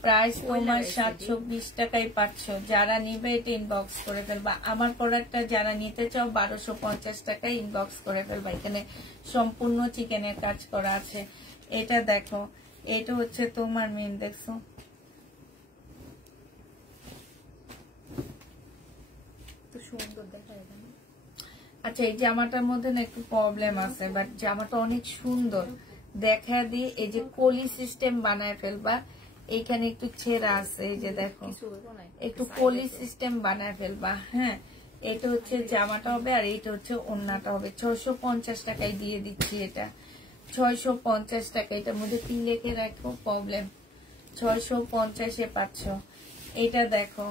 প্রাইস তোমার 720 টাকায় পাচ্ছ। যারা নিবে এটা ইনবক্স করে ফেলবা। আমার প্রোডাক্টটা যারা নিতে চাও 1250 টাকায় ইনবক্স করে ফেলবা। এখানে সম্পূর্ণ চিকেনের কাজ করা আছে। এটা দেখো, এটা হচ্ছে তোমার মেন, দেখছো তো সুন্দর দেখা যায়। আচ্ছা, এই জামাটার মধ্যে না একটু প্রবলেম আছে, বাট জামাটা অনেক সুন্দর। দেখা দি এই যে কলি সিস্টেম বানায় ফেলবা। এইখানে একটু ছেঁড়া আছে, এই যে দেখো, একটু কলি সিস্টেম বানায় ফেলবা। হ্যাঁ, এটা হচ্ছে জামাটা হবে, আর এইটা হচ্ছে ওড়নাটা হবে। 650 টাকায় দিয়ে দিচ্ছি এটা। 650 টাকা। এটার মধ্যে কি লিখে রাখো প্রবলেম, 650-এ পাচ্ছ। এটা দেখো,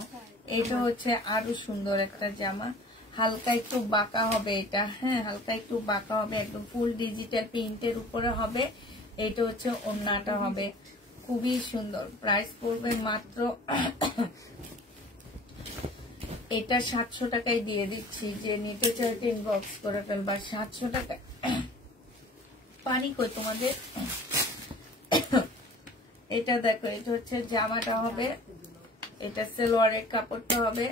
এটা হচ্ছে আরো সুন্দর একটা জামা। হালকা একটু বাঁকা হবে এটা। হ্যাঁ, হালকা একটু বাঁকা হবে, একদম ফুল ডিজিটাল প্রিন্টের উপরে হবে। এটা হচ্ছে ওড়নাটা হবে, খুবই সুন্দর। প্রাইস পড়বে মাত্র এটা 700 টাকায় দিয়ে দিচ্ছি। যে নিতে চাইতে ইনবক্স করে ফেলবা। 700 টাকা। পানি কই তোমাদের? এটা দেখো, এটা হচ্ছে জামাটা হবে, এটা সালোয়ারের কাপড়টা হবে।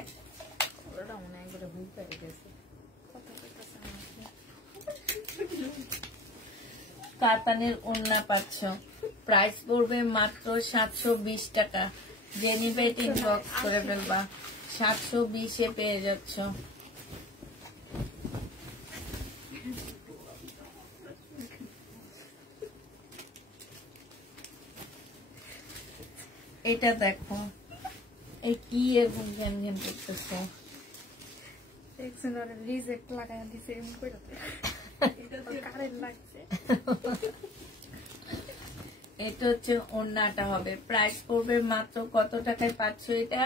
কাতানের ওড়না পাচ্ছ। প্রাইস পড়বে মাত্র 720 টাকা। যে নিবে এটা ইনবক্স করে ফেলবা। 720-এ পেয়ে যাচ্ছ। এটা দেখো, এই কি এরকম ঘ্যান ঘ্যান করতেছে? রিজেক্ট লাগায় দিছে এমন করে। এটা তো কারেন্ট লাগছে। এটা হচ্ছে ওড়নাটা হবে। প্রাইস পড়বে মাত্র কত টাকায় পাচ্ছ এটা?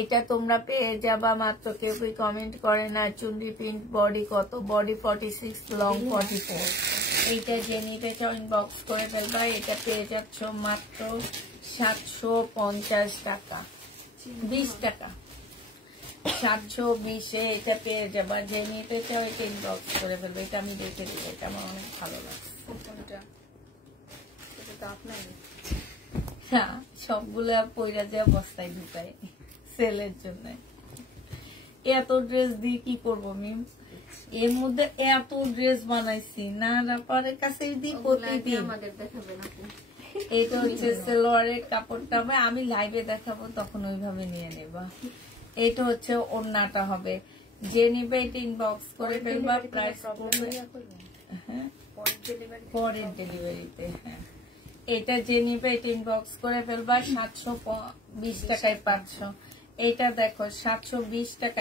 এটা তোমরা পেয়ে যাবা মাত্র, কেউ কমেন্ট করে না চুন্ডি প্রিন্ট বডি কত, বডি 46, লং 44। এইটা যে নিতে চাও ইনবক্স করে ফেলবা। এটা পেয়ে যাচ্ছ মাত্র 750 টাকা, 20 টাকা। 720-এ এটা পেয়ে যাবা। যে নিতে চাও এটা ইনবক্স করে ফেলবে। এটা আমি দেখে দিব, এটা আমার অনেক ভালো লাগছে। হ্যাঁ, সবগুলো পয়রা যে বস্তায় ঢুকাই সেলের জন্য। এত ড্রেস দিয়ে কি করবো মিম? এর মধ্যে এত ড্রেস বানাইছি, না না পারে কাছে দিই প্রতিদিন। এইটা হচ্ছে সালোয়ারের কাপড়টা হবে, আমি লাইভে দেখাবো তখন ওইভাবে নিয়ে নেবা। এটা হচ্ছে ওড়নাটা হবে। যে নিবে এটা ইনবক্স করে ফেলবা। প্রাইস করবে হ্যাঁ পরের ডেলিভারিতে। হ্যাঁ, এটা যে নিবে এটা ইনবক্স করে ফেলবা। 720 টাকায় পাচ্ছ। এটা দেখো 720 টাকা।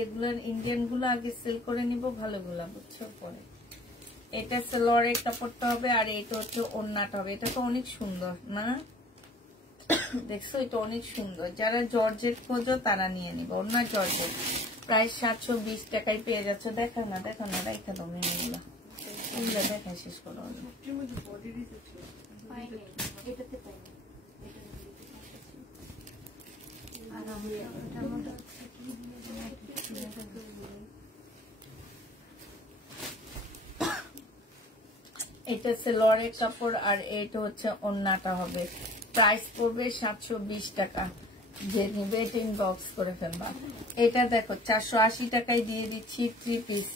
এগুলার ইন্ডিয়ান গুলো আগে সেল করে নিব, ভালোগুলা বুঝছো পরে। এটা সালোয়ারের কাপড়টা হবে, আর এটা হচ্ছে ওড়নাটা হবে। এটা তো অনেক সুন্দর না? দেখছো, এটা অনেক সুন্দর। যারা জর্জেট খোঁজো তারা নিয়ে নিবে। ওড়না জর্জেট। প্রাইস 720 টাকায় পেয়ে যাচ্ছে। দেখো না, দেখো না, রেখে দাও মেয়েগুলো। এগুলো দেখা শেষ করো। এটা সালোয়ারের কাপড়, আর এটা হচ্ছে ওড়নাটা হবে। প্রাইস পড়বে 720 টাকা। যে নিবে এটা ইনবক্স করে ফেলবা। এটা দেখো 480 টাকায় দিয়ে দিচ্ছি 3 পিস।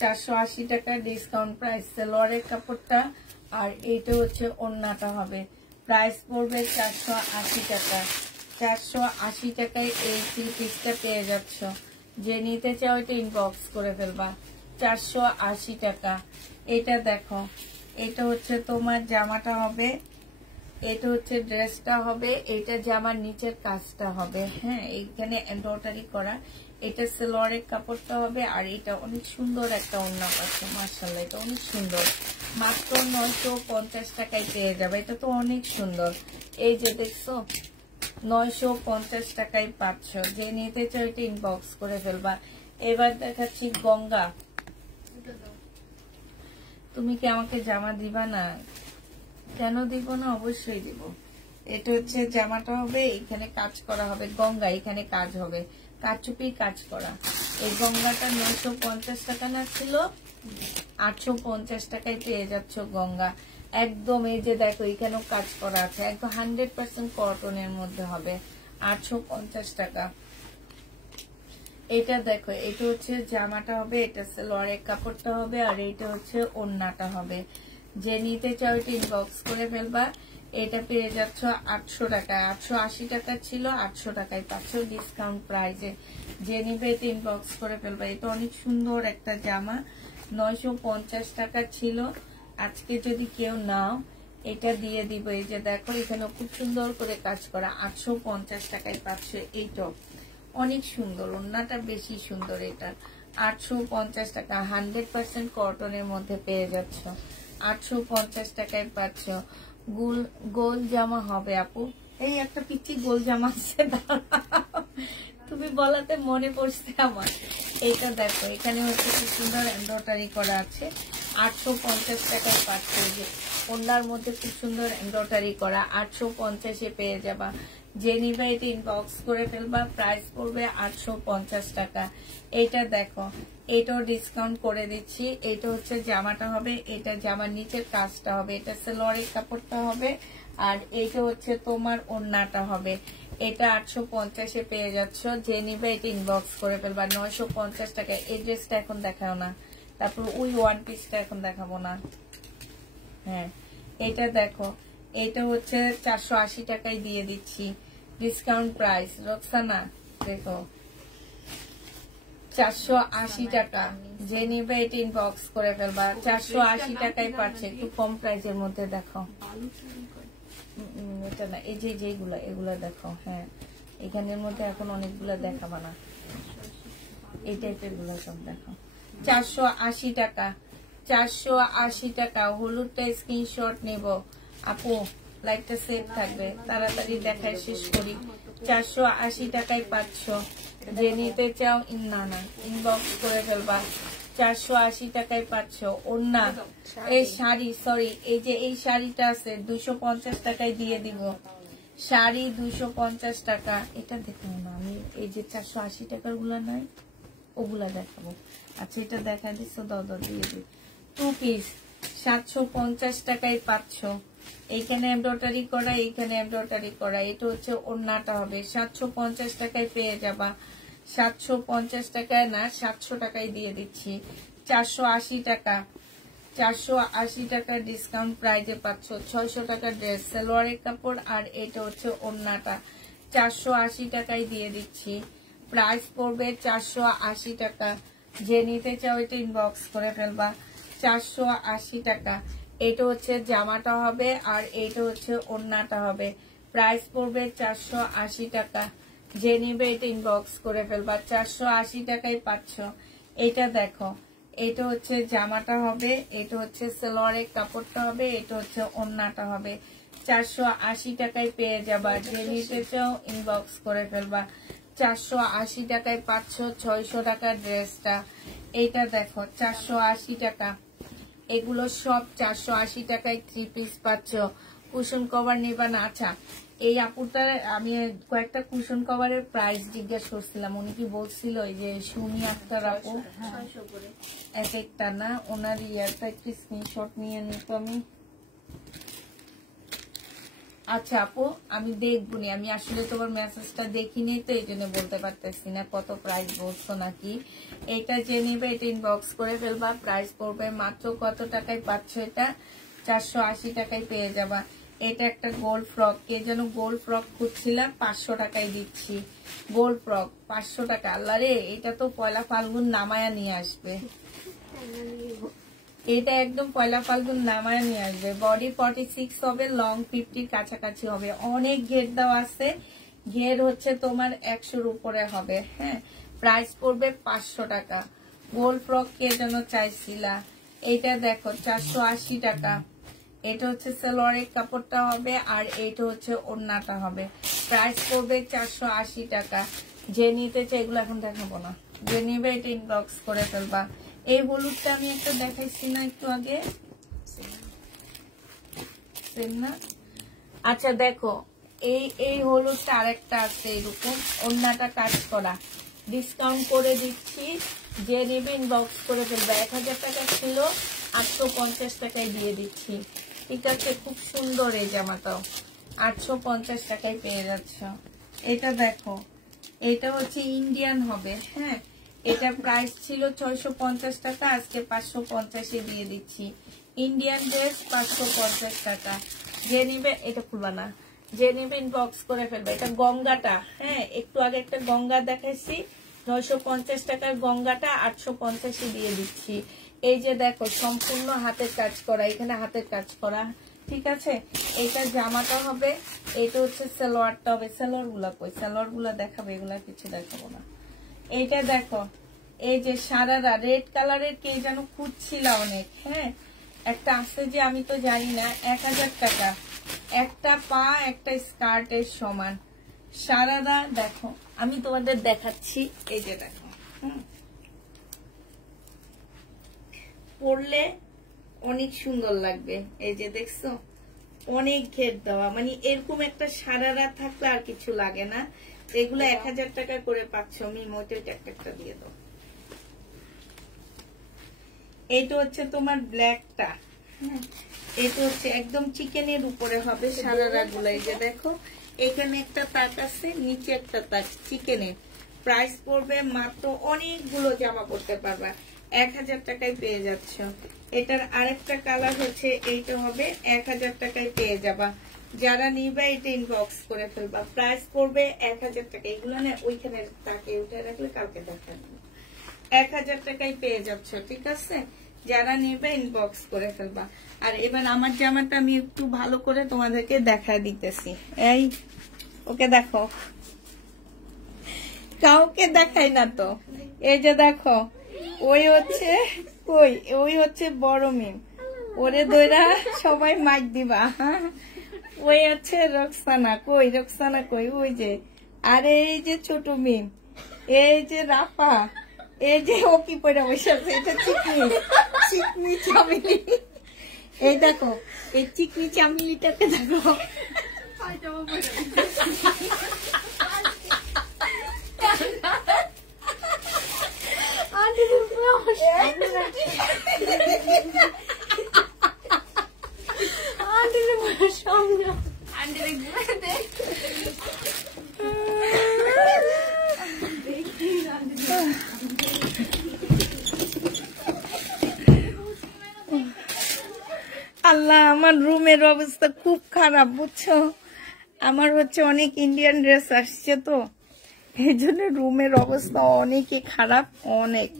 480 টাকা ডিসকাউন্ট প্রাইস। সালোয়ারের কাপড়টা, আর এইটা হচ্ছে ওড়নাটা হবে। প্রাইস পড়বে 480 টাকা। 480 টাকায় এই 3 পিসটা পেয়ে যাচ্ছ। যে নিতে চাও এটা ইনবক্স করে ফেলবা। 480 টাকা। এটা দেখো, এটা হচ্ছে তোমার জামাটা হবে, এটা হচ্ছে ড্রেসটা হবে, এটা জামার নিচের কাজটা হবে। হ্যাঁ, এইখানে এমব্রয়ডারি করা। এটা সালোয়ারের কাপড়টা হবে, আর এটা অনেক সুন্দর একটা ওড়না পাচ্ছে। মাশাআল্লাহ, এটা অনেক সুন্দর। মাত্র 950 টাকায় পেয়ে যাবে। এটা তো অনেক সুন্দর। এই যে দেখছো, 950 টাকায় পাচ্ছ। যে নিতে চাও এটা ইনবক্স করে ফেলবা। এবার দেখাচ্ছি গঙ্গা। তুমি কি আমাকে জামা দিবা না? কেন দিব না? অবশ্যই দিব। এটা হচ্ছে জামাটা হবে, এখানে কাজ করা হবে গঙ্গা, এখানে কাজ হবে কাচুপি কাজ করা। এই গঙ্গাটা 950 টাকা না ছিল, 850 টাকায় পেয়ে যাচ্ছ গঙ্গা একদম। এই যে দেখো এখানেও কাজ করা আছে, একদম 100% কটনের মধ্যে হবে, 850 টাকা। এটা দেখো, এটা হচ্ছে জামাটা হবে, এটা সালোয়ারের কাপড়টা হবে, আর এটা হচ্ছে ওড়নাটা হবে। যে নিতে চাও এটা ইনবক্স করে ফেলবা। এটা পেয়ে যাচ্ছ 800 টাকায়, 880 টাকা ছিল, 800 টাকায় পাচ্ছ ডিসকাউন্ট প্রাইসে। যে নিবে এটা ইনবক্স করে ফেলবা। এটা অনেক সুন্দর একটা জামা, 950 টাকা ছিল, আজকে যদি কেউ নাও এটা দিয়ে দিব। এই যে দেখো এখানে খুব সুন্দর করে কাজ করা, 850 টাকায় পাচ্ছ। এইটাও অনেক সুন্দর, ওড়নাটা বেশি সুন্দর। এটা 850 টাকা, 100% কটনের মধ্যে পেয়ে যাচ্ছ, 850 টাকায় পাচ্ছ। গোল জামা হবে আপু। এই একটা পিচ্ছি গোল জামা আছে, তুমি বলাতে মনে পড়ছে আমার। এইটা দেখো এখানে হচ্ছে খুব সুন্দর এমব্রয়ডারি করা আছে, 850 টাকায় পাচ্ছ। যে ওড়নার মধ্যে খুব সুন্দর এমব্রয়ডারি করা, 850-এ পেয়ে যাবা। যে নিবে এটা ইনবক্স করে ফেলবা, প্রাইস পড়বে 850 টাকা। এটা দেখো এটাও ডিসকাউন্ট করে দিচ্ছি। এটা হচ্ছে জামাটা হবে, এটা জামার নিচের কাজটা হবে, এটা সালোয়ারের কাপড়টা হবে, আর এটা হচ্ছে তোমার ওড়নাটা হবে। এটা 850-এ পেয়ে যাচ্ছ। যে নিবে এটা ইনবক্স করে ফেলবা, 950 টাকা। এই ড্রেসটা এখন দেখাও না, তারপর ওই ওয়ান পিসটা এখন দেখাবো না। হ্যাঁ এটা দেখো, এটা হচ্ছে 480 টাকায় দিয়ে দিচ্ছি, ডিসকাউন্ট প্রাইস। রোকসানা দেখো 480 টাকা। যে নিবে এটা ইনবক্স করে ফেলবা, 480 টাকায় পাচ্ছে, একটু কম প্রাইসের মধ্যে। দেখো এটা না, এই যে যেগুলা এগুলা দেখো। হ্যাঁ এখানের মধ্যে এখন অনেকগুলা দেখাবা না, এই টাইপের গুলো সব দেখো। 480 টাকা, 480 টাকা। হলুদটা স্ক্রিনশট নেব আপু, লাইটটা সেভ থাকবে, তাড়াতাড়ি দেখায় শেষ করি। 480 টাকায় পাচ্ছ। যে নিতে চাও না ইনবক্স করে ফেলবা, 480 টাকায় পাচ্ছ। ওড়না এই শাড়ি, সরি এই যে এই শাড়িটা আছে 250 টাকায় দিয়ে দিব। শাড়ি 250 টাকা। এটা দেখো না, আমি এই যে 480 টাকার গুলা নাই ওগুলা দেখাবো। আচ্ছা এটা দেখা দিচ্ছ, দাদা দিয়ে দিই। 2 পিস 750 টাকায় পাচ্ছ। এইখানে এমব্রয়ডারি করা, এইখানে এমব্রয়ডারি করা। এটা হচ্ছে ওড়নাটা হবে, 750 টাকায় পেয়ে যাবা। 750 টাকায় না, 700 টাকায় দিয়ে দিচ্ছি। 480 টাকা, 480 টাকা ডিসকাউন্ট প্রাইজে পাচ্ছ। 600 টাকা ড্রেস, সালোয়ারের কাপড়, আর এটা হচ্ছে ওড়নাটা, 480 টাকায় দিয়ে দিচ্ছি। প্রাইস পড়বে 480 টাকা। যে নিতে চাও এটা ইনবক্স করে ফেলবা, 480 টাকা। এটা হচ্ছে জামাটা হবে, আর এটা হচ্ছে ওড়নাটা হবে। প্রাইস পড়বে 480 টাকা। যে নিবে এটা ইনবক্স করে ফেলবা, 480 টাকায় পাচ্ছ। এটা দেখো, এটা হচ্ছে জামাটা হবে, এটা হচ্ছে সালোয়ারের কাপড়টা হবে, এটা হচ্ছে ওড়নাটা হবে। 480 টাকায় পেয়ে যাবা। যে নিতে চাও ইনবক্স করে ফেলবা, 480 টাকায় পাচ্ছ। 600 টাকা ড্রেসটা। এইটা দেখো 480 টাকা। এগুলো সব 480 টাকায় 3 পিস পাচ্ছ। কুশন কভার নিবা না? আচ্ছা এই আপুটা আমি কয়েকটা কুশন কভারের প্রাইস জিজ্ঞেস করছিলাম, উনি কি বলছিল এই যে সুমি আক্তার আপু, এক একটা না, ওনার ইয়ারটা একটু স্ক্রিনশট নিয়ে নিতো আমি। আচ্ছা আপু আমি দেখবনি, আমি আসলে তোমার মেসেজটা দেখিনি তো এই জন্য বলতে পারতেছি না কত প্রাইস বলছো নাকি। এটা যে নিবে এটা ইনবক্স করে ফেলবা, প্রাইস পড়বে মাত্র কত টাকায় পাচ্ছ এটা? 480 টাকায় পেয়ে যাবা। এটা একটা গোল্ড ফ্রক, কে যেন গোল্ড ফ্রক খুঁজছিলাম, 500 টাকায় দিচ্ছি। গোল্ড ফ্রক 500 টাকা। আল্লাহ রে, এটা তো পয়লা ফাল্গুন নামায়া নিয়ে আসবে, এটা একদম পয়লা ফাল্গুন নামায় নিয়ে আসবে। বডি 46 হবে, লং 50 কাছাকাছি হবে। অনেক ঘের দেওয়া আছে, ঘের হচ্ছে তোমার 100-র উপরে হবে। হ্যাঁ প্রাইস পড়বে 500 টাকা। গোল্ড ফ্রক কে যেন চাইছিলা, এটা দেখো 480 টাকা। এটা হচ্ছে সালোয়ারের কাপড়টা হবে, আর এটা হচ্ছে ওড়নাটা হবে। প্রাইস পড়বে 480 টাকা। যে নিতে চাই, এগুলো এখন দেখাবো না, যে নিবে এটা ইনবক্স করে ফেলবা। এই হলুদটা আমি একটা দেখাইছি না একটু আগে, সেম না? আচ্ছা দেখো এই হলুদটা আরেকটা আছে এরকম, ওড়নাটা কাজ করা, ডিসকাউন্ট করে দিচ্ছি, যে নেবে ইনবক্স করে ফেলবে। 1000 টাকা ছিল, 850 টাকায় দিয়ে দিচ্ছি, ঠিক আছে? খুব সুন্দর এই জামাটাও 850 টাকায় পেয়ে যাচ্ছ। এটা দেখো, এটা হচ্ছে ইন্ডিয়ান হবে, হ্যাঁ। এটা প্রাইস ছিল 650 টাকা, আজকে 550-এ দিয়ে দিচ্ছি। ইন্ডিয়ান ড্রেস 550 টাকা। যে নিবে, এটা খুলবা না, যে নিবে ইনবক্স করে ফেলবে। এটা গঙ্গাটা, হ্যাঁ, একটু আগে একটা গঙ্গা দেখাইছি, 950 টাকার গঙ্গাটা 850-এ দিয়ে দিচ্ছি। এই যে দেখো, সম্পূর্ণ হাতের কাজ করা, এখানে হাতের কাজ করা, ঠিক আছে? এটা জামাটা হবে, এটা হচ্ছে সালোয়ারটা হবে। সালোয়ার গুলা কই? সালোয়ার গুলা দেখাবে, এগুলা কিছু দেখাবো না। এইটা দেখো, এই যে সারারা রেড কালারের, কে যেন খুঁজছিল অনেক, হ্যাঁ, একটা আছে যে আমি তো জানি না, 1000 টাকা একটা পা, একটা স্কার্টের সমান সারারা। দেখো, আমি তোমাদের দেখাচ্ছি, এই যে দেখো, পরলে অনেক সুন্দর লাগবে। এই যে দেখছো, অনেক ঘের দেওয়া, মানে এরকম একটা সারারা থাকলে আর কিছু লাগে না। এগুলো 1000 টাকা করে পাচ্ছ। মিমোতে একটা দিয়ে দাও। এইটা হচ্ছে তোমার ব্ল্যাকটা, হ্যাঁ, এটা হচ্ছে একদম চিকেনের উপরে হবে সারারা গুলো। এই যে দেখো, এখানে একটা তাক আছে, নিচে একটা তাক, চিকেনের। প্রাইস পড়বে মাত্র, অনেকগুলো জামা পড়তে পারবা, 1000 টাকায় পেয়ে যাচ্ছ। এটার আরেকটা কালার হচ্ছে, এইটা হবে 1000 টাকায় পেয়ে যাবা। যারা নিবা এটা ইনবক্স করে ফেলবা। প্রাইস পড়বে 1000 টাকা। এগুলো না ওইখানে তাকে উঠে রাখলে কালকে দেখাবো। 1000 টাকায় পেয়ে যাচ্ছ, ঠিক আছে? যারা নিবে ইনবক্স করে ফেলবা। আর এবার আমার জামাটা আমি একটু ভালো করে তোমাদেরকে দেখায় দিতেছি। এই, ওকে দেখো, কাউকে দেখাই না তো। এই যে দেখো, ওই হচ্ছে কই, ওই হচ্ছে বড় মিম, ওরে দইরা সবাই মাইক দিবা। ওই হচ্ছে রোকসানা, কই রোকসানা কই? ওই যে। আর এই যে ছোট মিম, এই যে রাফা, এই যে ও কি পরে বসে আছে, এটা চিকনি, চিকনি চামেলি। এই দেখো, এই চিকনি চামেলিটাকে দেখো, আল্লাহ, আমার রুমের অবস্থা খুব খারাপ, বুঝছো? আমার হচ্ছে অনেক ইন্ডিয়ান ড্রেস আসছে তো, এই জন্য রুমের অবস্থা অনেকই খারাপ, অনেক।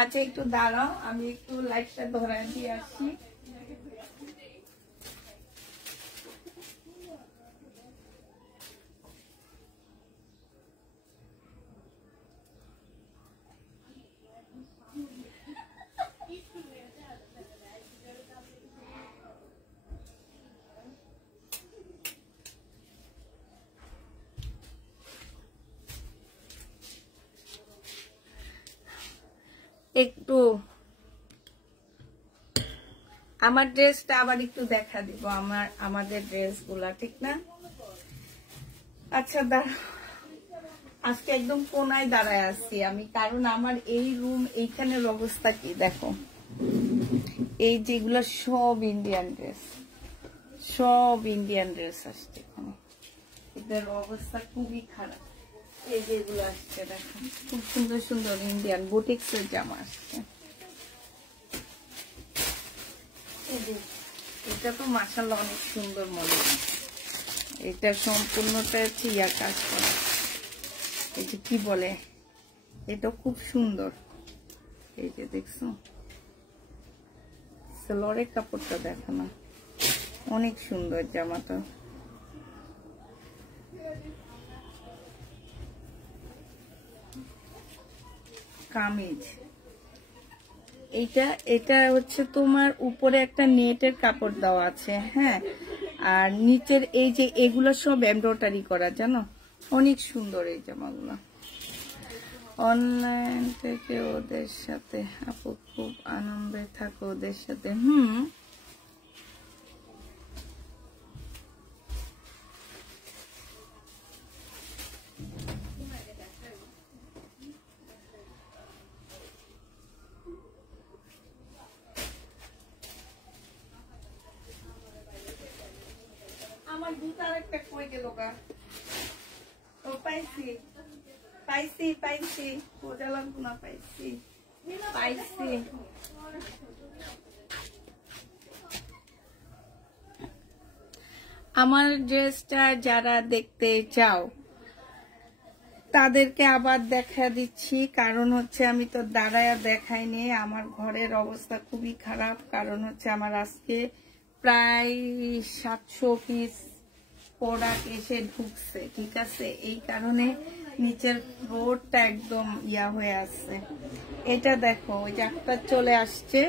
আচ্ছা, একটু দাঁড়াও, আমি একটু লাইটটা ধরায় দিয়ে আসি। একটু আমার ড্রেসটা আবার একটু দেখা দিব, আমাদের ড্রেস গুলা, ঠিক না? আচ্ছা, আজকে একদম কোনায় দাঁড়ায় আছি আমি, কারণ আমার এই রুম, এইখানের অবস্থা কি দেখো। এই যেগুলো সব ইন্ডিয়ান ড্রেস, সব ইন্ডিয়ান ড্রেস আসছে এখানে, এদের অবস্থা খুবই খারাপ। এই যেগুলো আসছে দেখো, খুব সুন্দর সুন্দর ইন্ডিয়ান বুটিক্সের জামা আসছে। এটা তো মাশাআল্লাহ অনেক সুন্দর মনে হয়। এটা সম্পূর্ণটা হচ্ছে ইয়ার কাজ করা, এই যে কি বলে, এটা খুব সুন্দর। এই যে দেখছো, সালোয়ারের কাপড়টা দেখো না, অনেক সুন্দর জামাটা। কামিজ, এটা হচ্ছে তোমার উপরে একটা নেটের কাপড় দেওয়া আছে, হ্যাঁ, আর নিচের এই যে এগুলো সব এমব্রয়ডারি করা, জানো, অনেক সুন্দর এই জামাগুলো। অনলাইন থেকে ওদের সাথে আপু খুব আনন্দে থাকো ওদের সাথে। আমার জুতার একটা কই গেল গা। ও পাইছি পাইছি পাইছি, খোঁজা লাগবো না, পাইছি পাইছি। আমার ড্রেসটা যারা দেখতে চাও তাদেরকে আবার দেখা দিচ্ছি, কারণ হচ্ছে আমি তো দাঁড়ায় দেখাইনি। আমার ঘরের অবস্থা খুবই খারাপ, কারণ হচ্ছে আমার আজকে প্রায় 700 পিস প্রোডাক্ট এসে ঢুকছে, ঠিক আছে? এই কারণে নিচের ফ্লোরটা একদম ইয়া হয়ে আছে। এটা দেখো, ওই যে একটা চলে আসছে,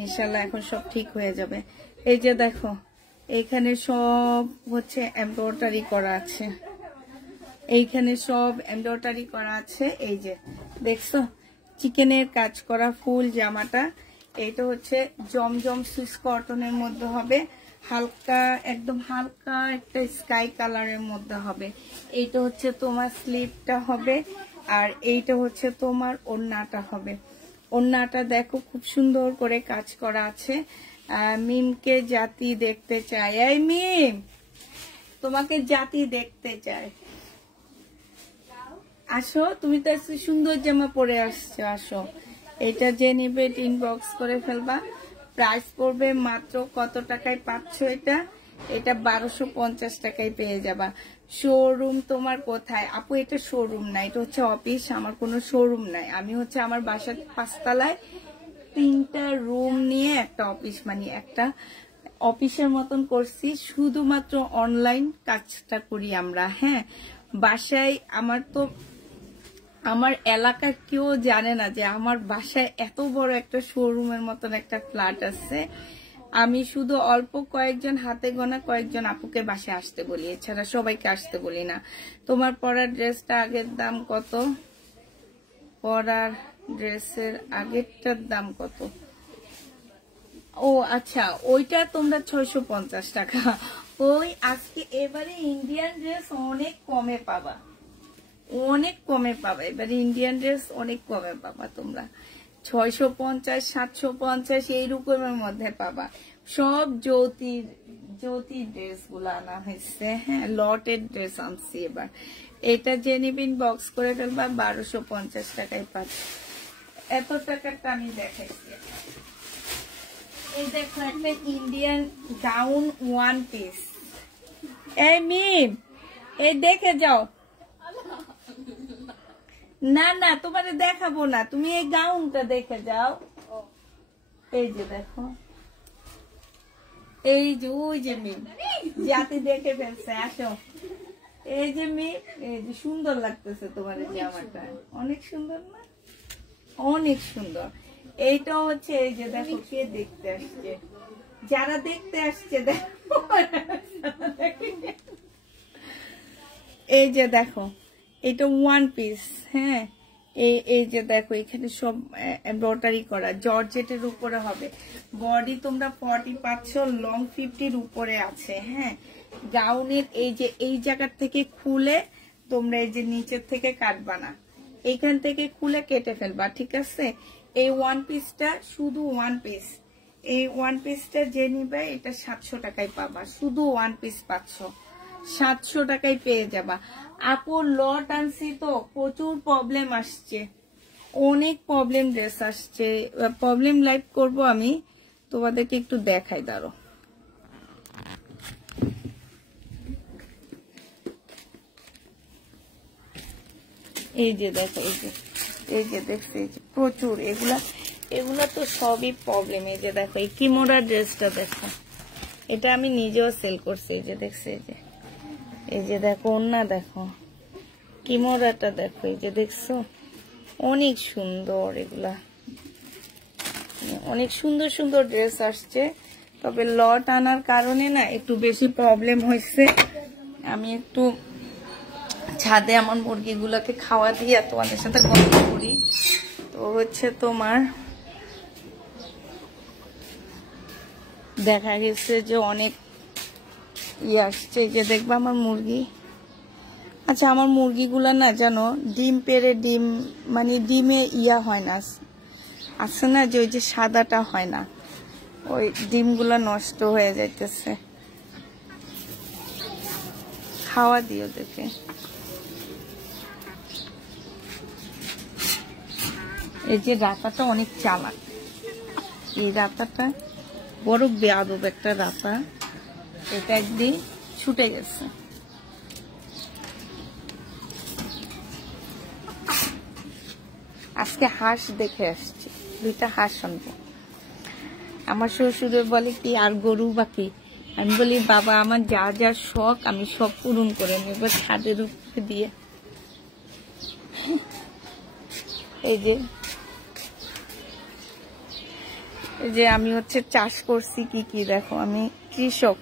ইনশাল্লাহ এখন সব ঠিক হয়ে যাবে। এই যে দেখো, এইখানে সব হচ্ছে এমব্রয়ডারি করা আছে, এইখানে সব এমব্রয়ডারি করা আছে। এই যে দেখছো, চিকেনের কাজ করা ফুল জামাটা। এটা হচ্ছে জমজম সুইস কটনের মধ্যে হবে, হালকা একদম হালকা একটা স্কাই কালারের মধ্যে হবে। এইটা হচ্ছে তোমার স্লিভটা হবে, আর এইটা হচ্ছে তোমার ওড়নাটা হবে। ওড়নাটা দেখো খুব সুন্দর করে কাজ করা আছে। মিমকে জাতি দেখতে চায়, এই মিম তোমাকে জাতি দেখতে চায়, আসো। তুমি তো আজকে সুন্দর জামা পরে আসছো, আসো। এটা যে নিবে ইনবক্স করে ফেলবা। প্রাইস পড়বে মাত্র কত টাকায় পাচ্ছ এটা? এটা 1250 টাকায় পেয়ে যাবা। শোরুম তোমার কোথায় আপু? এটা শোরুম না, এটা হচ্ছে অফিস। আমার কোনো শোরুম নাই, আমি হচ্ছে আমার বাসার 5 তলায় 3টা রুম নিয়ে একটা অফিস, মানে একটা অফিসের মতন করছি। শুধুমাত্র অনলাইন কাজটা করি আমরা। হ্যাঁ, বাসায় আমার এলাকার কেউ জানে না যে আমার বাসায় এত বড় একটা শোরুমের মতন একটা ফ্ল্যাট আছে। আমি শুধু অল্প কয়েকজন, হাতে গোনা কয়েকজন আপুকে বাসায় আসতে বলি, এছাড়া সবাইকে আসতে বলি না। তোমার পরার ড্রেসটা আগের দাম কত? পরার ড্রেসের আগেরটার দাম কত? ও আচ্ছা, ওইটা তোমরা 650 টাকা। ওই আজকে এবারে ইন্ডিয়ান ড্রেস অনেক কমে পাবা, অনেক কমে পাবা। এবারে ইন্ডিয়ান ড্রেস অনেক কমে পাবা তোমরা। 650, 750 এইরকমের মধ্যে পাবা। সব জ্যোতি ড্রেস গুলো আনা হয়েছে। হ্যাঁ, লটের ড্রেস আনছি এবার। এটা যে নিবিন বক্স করে ফেলবা, 1250 টাকায় পাচ্ছি। এত টাকারটা আমি দেখাইছি। এই দেখো একটা ইন্ডিয়ান গাউন 1 পিস। এই মিম, এই দেখে যাও। না না, তোমারে দেখাবো না, তুমি এই গাউনটা দেখে যাও। এই যে দেখো, এই যে ওই যে মিম জাতি দেখে ফেলছে, আসো। এই যে মিম, এই যে সুন্দর লাগতেছে তোমার এই জামাটা, অনেক সুন্দর না? অনেক সুন্দর। এইটা হচ্ছে, এই যে দেখো কে দেখতে আসছে, যারা দেখতে আসছে দেখো। এই যে দেখো, এটা 1 পিস। হ্যাঁ, এই যে দেখো এখানে সব এমব্রয়ডারি করা, জর্জেটের উপরে হবে। বডি তোমরা 40 পাচ্ছ, লং 50-র উপরে আছে। হ্যাঁ, গাউনের এই যে এই জায়গা থেকে খুলে তোমরা এই যে নিচের থেকে কাটবা না, এইখান থেকে খুলে কেটে ফেলবা, ঠিক আছে? এই 1 পিসটা শুধু 1 পিস। এই 1 পিসটা যে নিবে এটা 700 টাকায় পাবা। শুধু 1 পিস পাচ্ছ, 700 টাকায় পেয়ে যাবা। আপু লট আনছি তো প্রচুর প্রবলেম আসছে, অনেক প্রবলেম ড্রেস আসছে। প্রবলেম লাইভ করব আমি, তোমাদেরকে একটু দেখাই, দাঁড়ো। এই যে দেখো, এই যে দেখছি, এই যে প্রচুর এগুলা তো সবই প্রবলেম। এই যে দেখো, এই কিমোরা ড্রেসটা দেখো, এটা আমি নিজেও সেল করছি। এই যে দেখছি, এই যে দেখো ওন্না, দেখো কিমোরাটা দেখো, এই যে দেখছো, অনেক সুন্দর। এগুলা অনেক সুন্দর সুন্দর ড্রেস আসছে, তবে লট আনার কারণে না একটু বেশি প্রবলেম হয়েছে। আমি একটু ছাদে আমার মুরগিগুলোকে খাওয়া দিয়ে তোমাদের সাথে গল্প করি। তো হচ্ছে তোমার দেখা গেছে যে অনেক আসছে। যে দেখবা আমার মুরগি, আচ্ছা আমার মুরগিগুলা না জানো ডিম পেড়ে ডিম, মানে ডিমে হয় না, আছে না যে ওই যে সাদাটা হয় না, ওই ডিমগুলা নষ্ট হয়ে যাইতেছে। খাওয়া দিও ওদেরকে। এই যে রাতাটা অনেক চালাক, এই রাতাটা বড় বেয়াদব একটা রাতা, এটা একদিন ছুটে গেছে। আজকে হাঁস দেখে আসছি, 2টা হাঁস আনবো। আমার শ্বশুরে বলে কি আর গরু বাকি, আমি বলি বাবা আমার যা যা শখ আমি সব পূরণ করে নেব ছাদের উপরে দিয়ে। এই যে আমি হচ্ছে চাষ করছি কি কি দেখো, আমি কৃষক,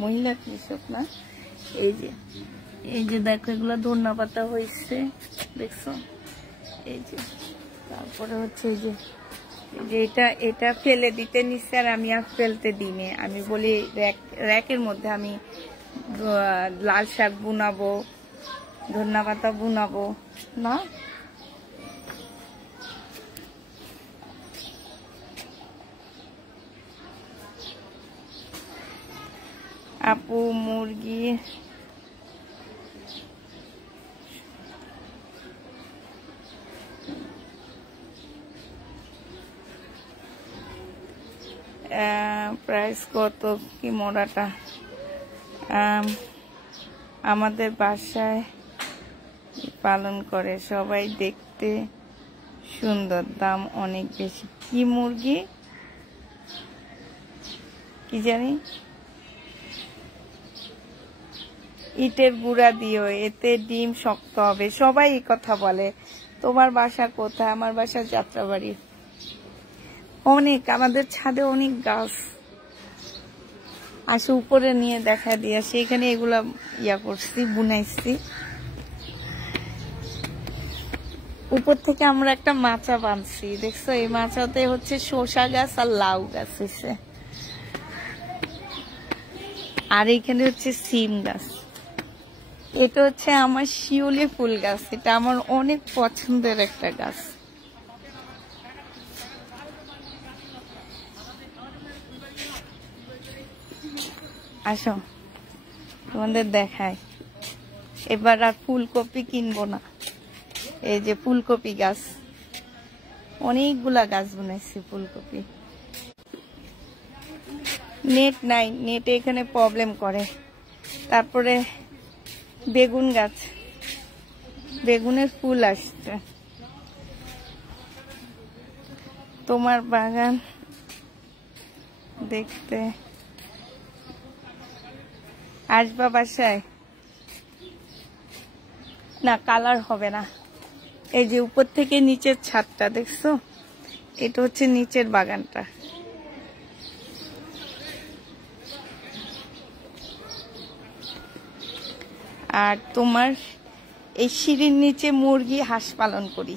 মহিলা কৃষক না। এই যে দেখো এগুলো ধনিয়া পাতা হয়েছে দেখছো, এই যে তারপরে হচ্ছে এই যে এটা ফেলে দিতে নিচ্ছে আর আমি আর ফেলতে দিইনি। আমি বলি র্যাকের মধ্যে আমি লাল শাক বুনাবো, ধনিয়া পাতা বুনাবো না। আপু মুরগি প্রাইস কত কি মোড়াটা? আমাদের বাসায় পালন করে সবাই, দেখতে সুন্দর, দাম অনেক বেশি। কি মুরগি কি জানি, ইটের গুঁড়া দিও, এতে ডিম শক্ত হবে, সবাই এই কথা বলে। তোমার বাসা কোথায়? আমার বাসা যাত্রাবাড়ি। অনেক, আমাদের ছাদে অনেক গাছ আসে, উপরে নিয়ে দেখা দিয়ে সেখানে এগুলা করছি, বুনাইছি। উপর থেকে আমরা একটা মাচা বাঁধছি দেখছো, এই মাচাতে হচ্ছে শসা গাছ আর লাউ গাছ হয়েছে, আর এখানে হচ্ছে সিম গাছ। এটা হচ্ছে আমার শিউলি ফুল গাছ, এটা আমার অনেক পছন্দের একটা গাছ। আসো তোমাদের দেখায়। এবার আর ফুলকপি কিনবো না, এই যে ফুলকপি গাছ, অনেকগুলা গাছ বানাইছি ফুলকপি। নেট নাই, নেটে এখানে প্রবলেম করে। তারপরে বেগুন গাছ, বেগুনের ফুল আসছে। তোমার বাগান দেখতে আসবা বাসায়? না, কালার হবে না। এই যে উপর থেকে নিচের ছাদটা দেখছো, এটা হচ্ছে নিচের বাগানটা। আর তোমার এই সিঁড়ির নিচে মুরগি হাঁস পালন করি।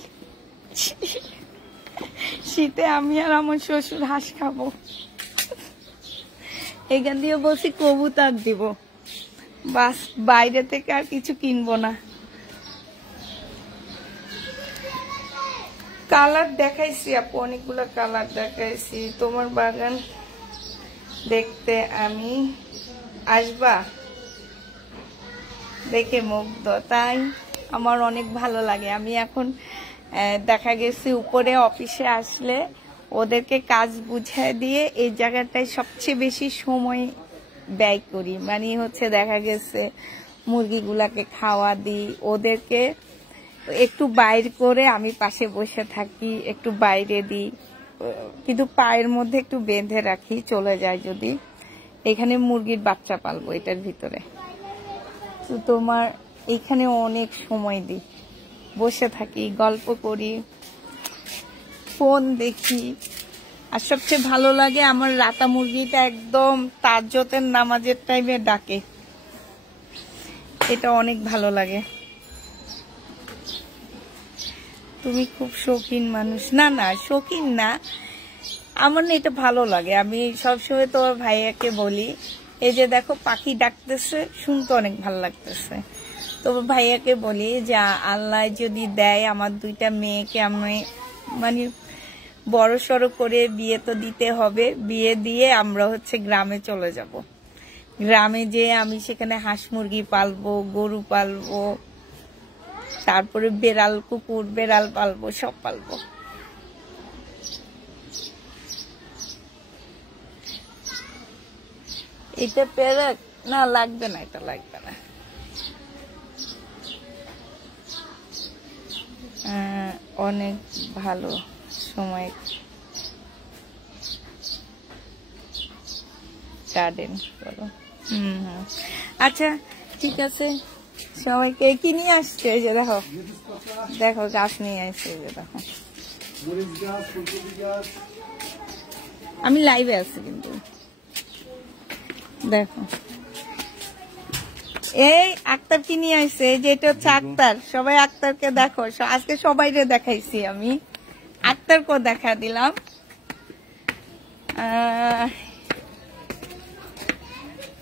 শীতে আমি আর আমার শ্বশুর হাঁস খাবো। এখান দিয়ে বলছি কবুতর দিব, বাস বাইরে থেকে আর কিছু কিনবো না। কালার দেখাইছি আপু, অনেকগুলো কালার দেখাইছি। তোমার বাগান দেখতে আমি আসবা? দেখে মুগ্ধ, তাই আমার অনেক ভালো লাগে। আমি এখন দেখা গেছে উপরে অফিসে আসলে ওদেরকে কাজ বুঝিয়ে দিয়ে এই জায়গাটায় সবচেয়ে বেশি সময় ব্যয় করি। মানে হচ্ছে দেখা গেছে মুরগিগুলাকে খাওয়া দিই, ওদেরকে একটু বাইর করে আমি পাশে বসে থাকি, একটু বাইরে দিই, কিন্তু পায়ের মধ্যে একটু বেঁধে রাখি, চলে যায় যদি। এখানে মুরগির বাচ্চা পালবো এটার ভিতরে, তো তোমার এখানে অনেক সময় দিই, বসে থাকি, গল্প করি, ফোন দেখি। আর সবচেয়ে ভালো লাগে আমার রাতা মুরগিটা একদম তাজ্জতের নামাজের টাইমে ডাকে, এটা অনেক ভালো লাগে। তুমি খুব শৌখিন মানুষ। না না, শৌখিন না, আমার না এটা ভালো লাগে। আমি সবসময় তোমার ভাইয়াকে বলি, এই যে দেখো পাখি ডাকতেছে, শুনতে অনেক ভালো লাগতেছে। তোমার ভাইয়াকে বলি যে আল্লাহ যদি দেয় আমার 2টা মেয়েকে আমি মানে বড় সড়ো করে বিয়ে তো দিতে হবে, বিয়ে দিয়ে আমরা হচ্ছে গ্রামে চলে যাব। গ্রামে যে আমি সেখানে হাঁস মুরগি পালবো, গরু পালবো, তারপরে বেড়াল কুকুর বেড়াল পালবো, সব পালবো। এটা পেরেক না, লাগবে না, এটা লাগবে না। অনেক ভালো সময় গার্ডেন করো। আচ্ছা ঠিক আছে, সবাইকে কি নিয়ে আসছে? এই যে দেখো, দেখো গাছ নিয়ে আসছে, এই যে দেখো। আমি লাইভে আছি কিন্তু, দেখো এই আক্তার কি নিয়ে আসছে, যে এটা হচ্ছে আক্তার। সবাই আক্তারকে দেখো, আজকে সবাইকে দেখাইছি আমি, আক্তারকেও দেখা দিলাম।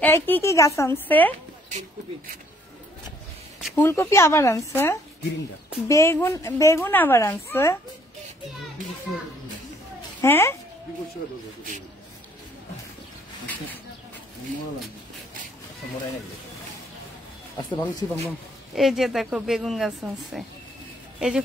এই কি কি গাছ আনছে? ফুলকপি আবার আনছে, বেগুন, বেগুন আবার আনছে। হ্যাঁ এই যে দেখো বেগুন গাছ আছে, এই যে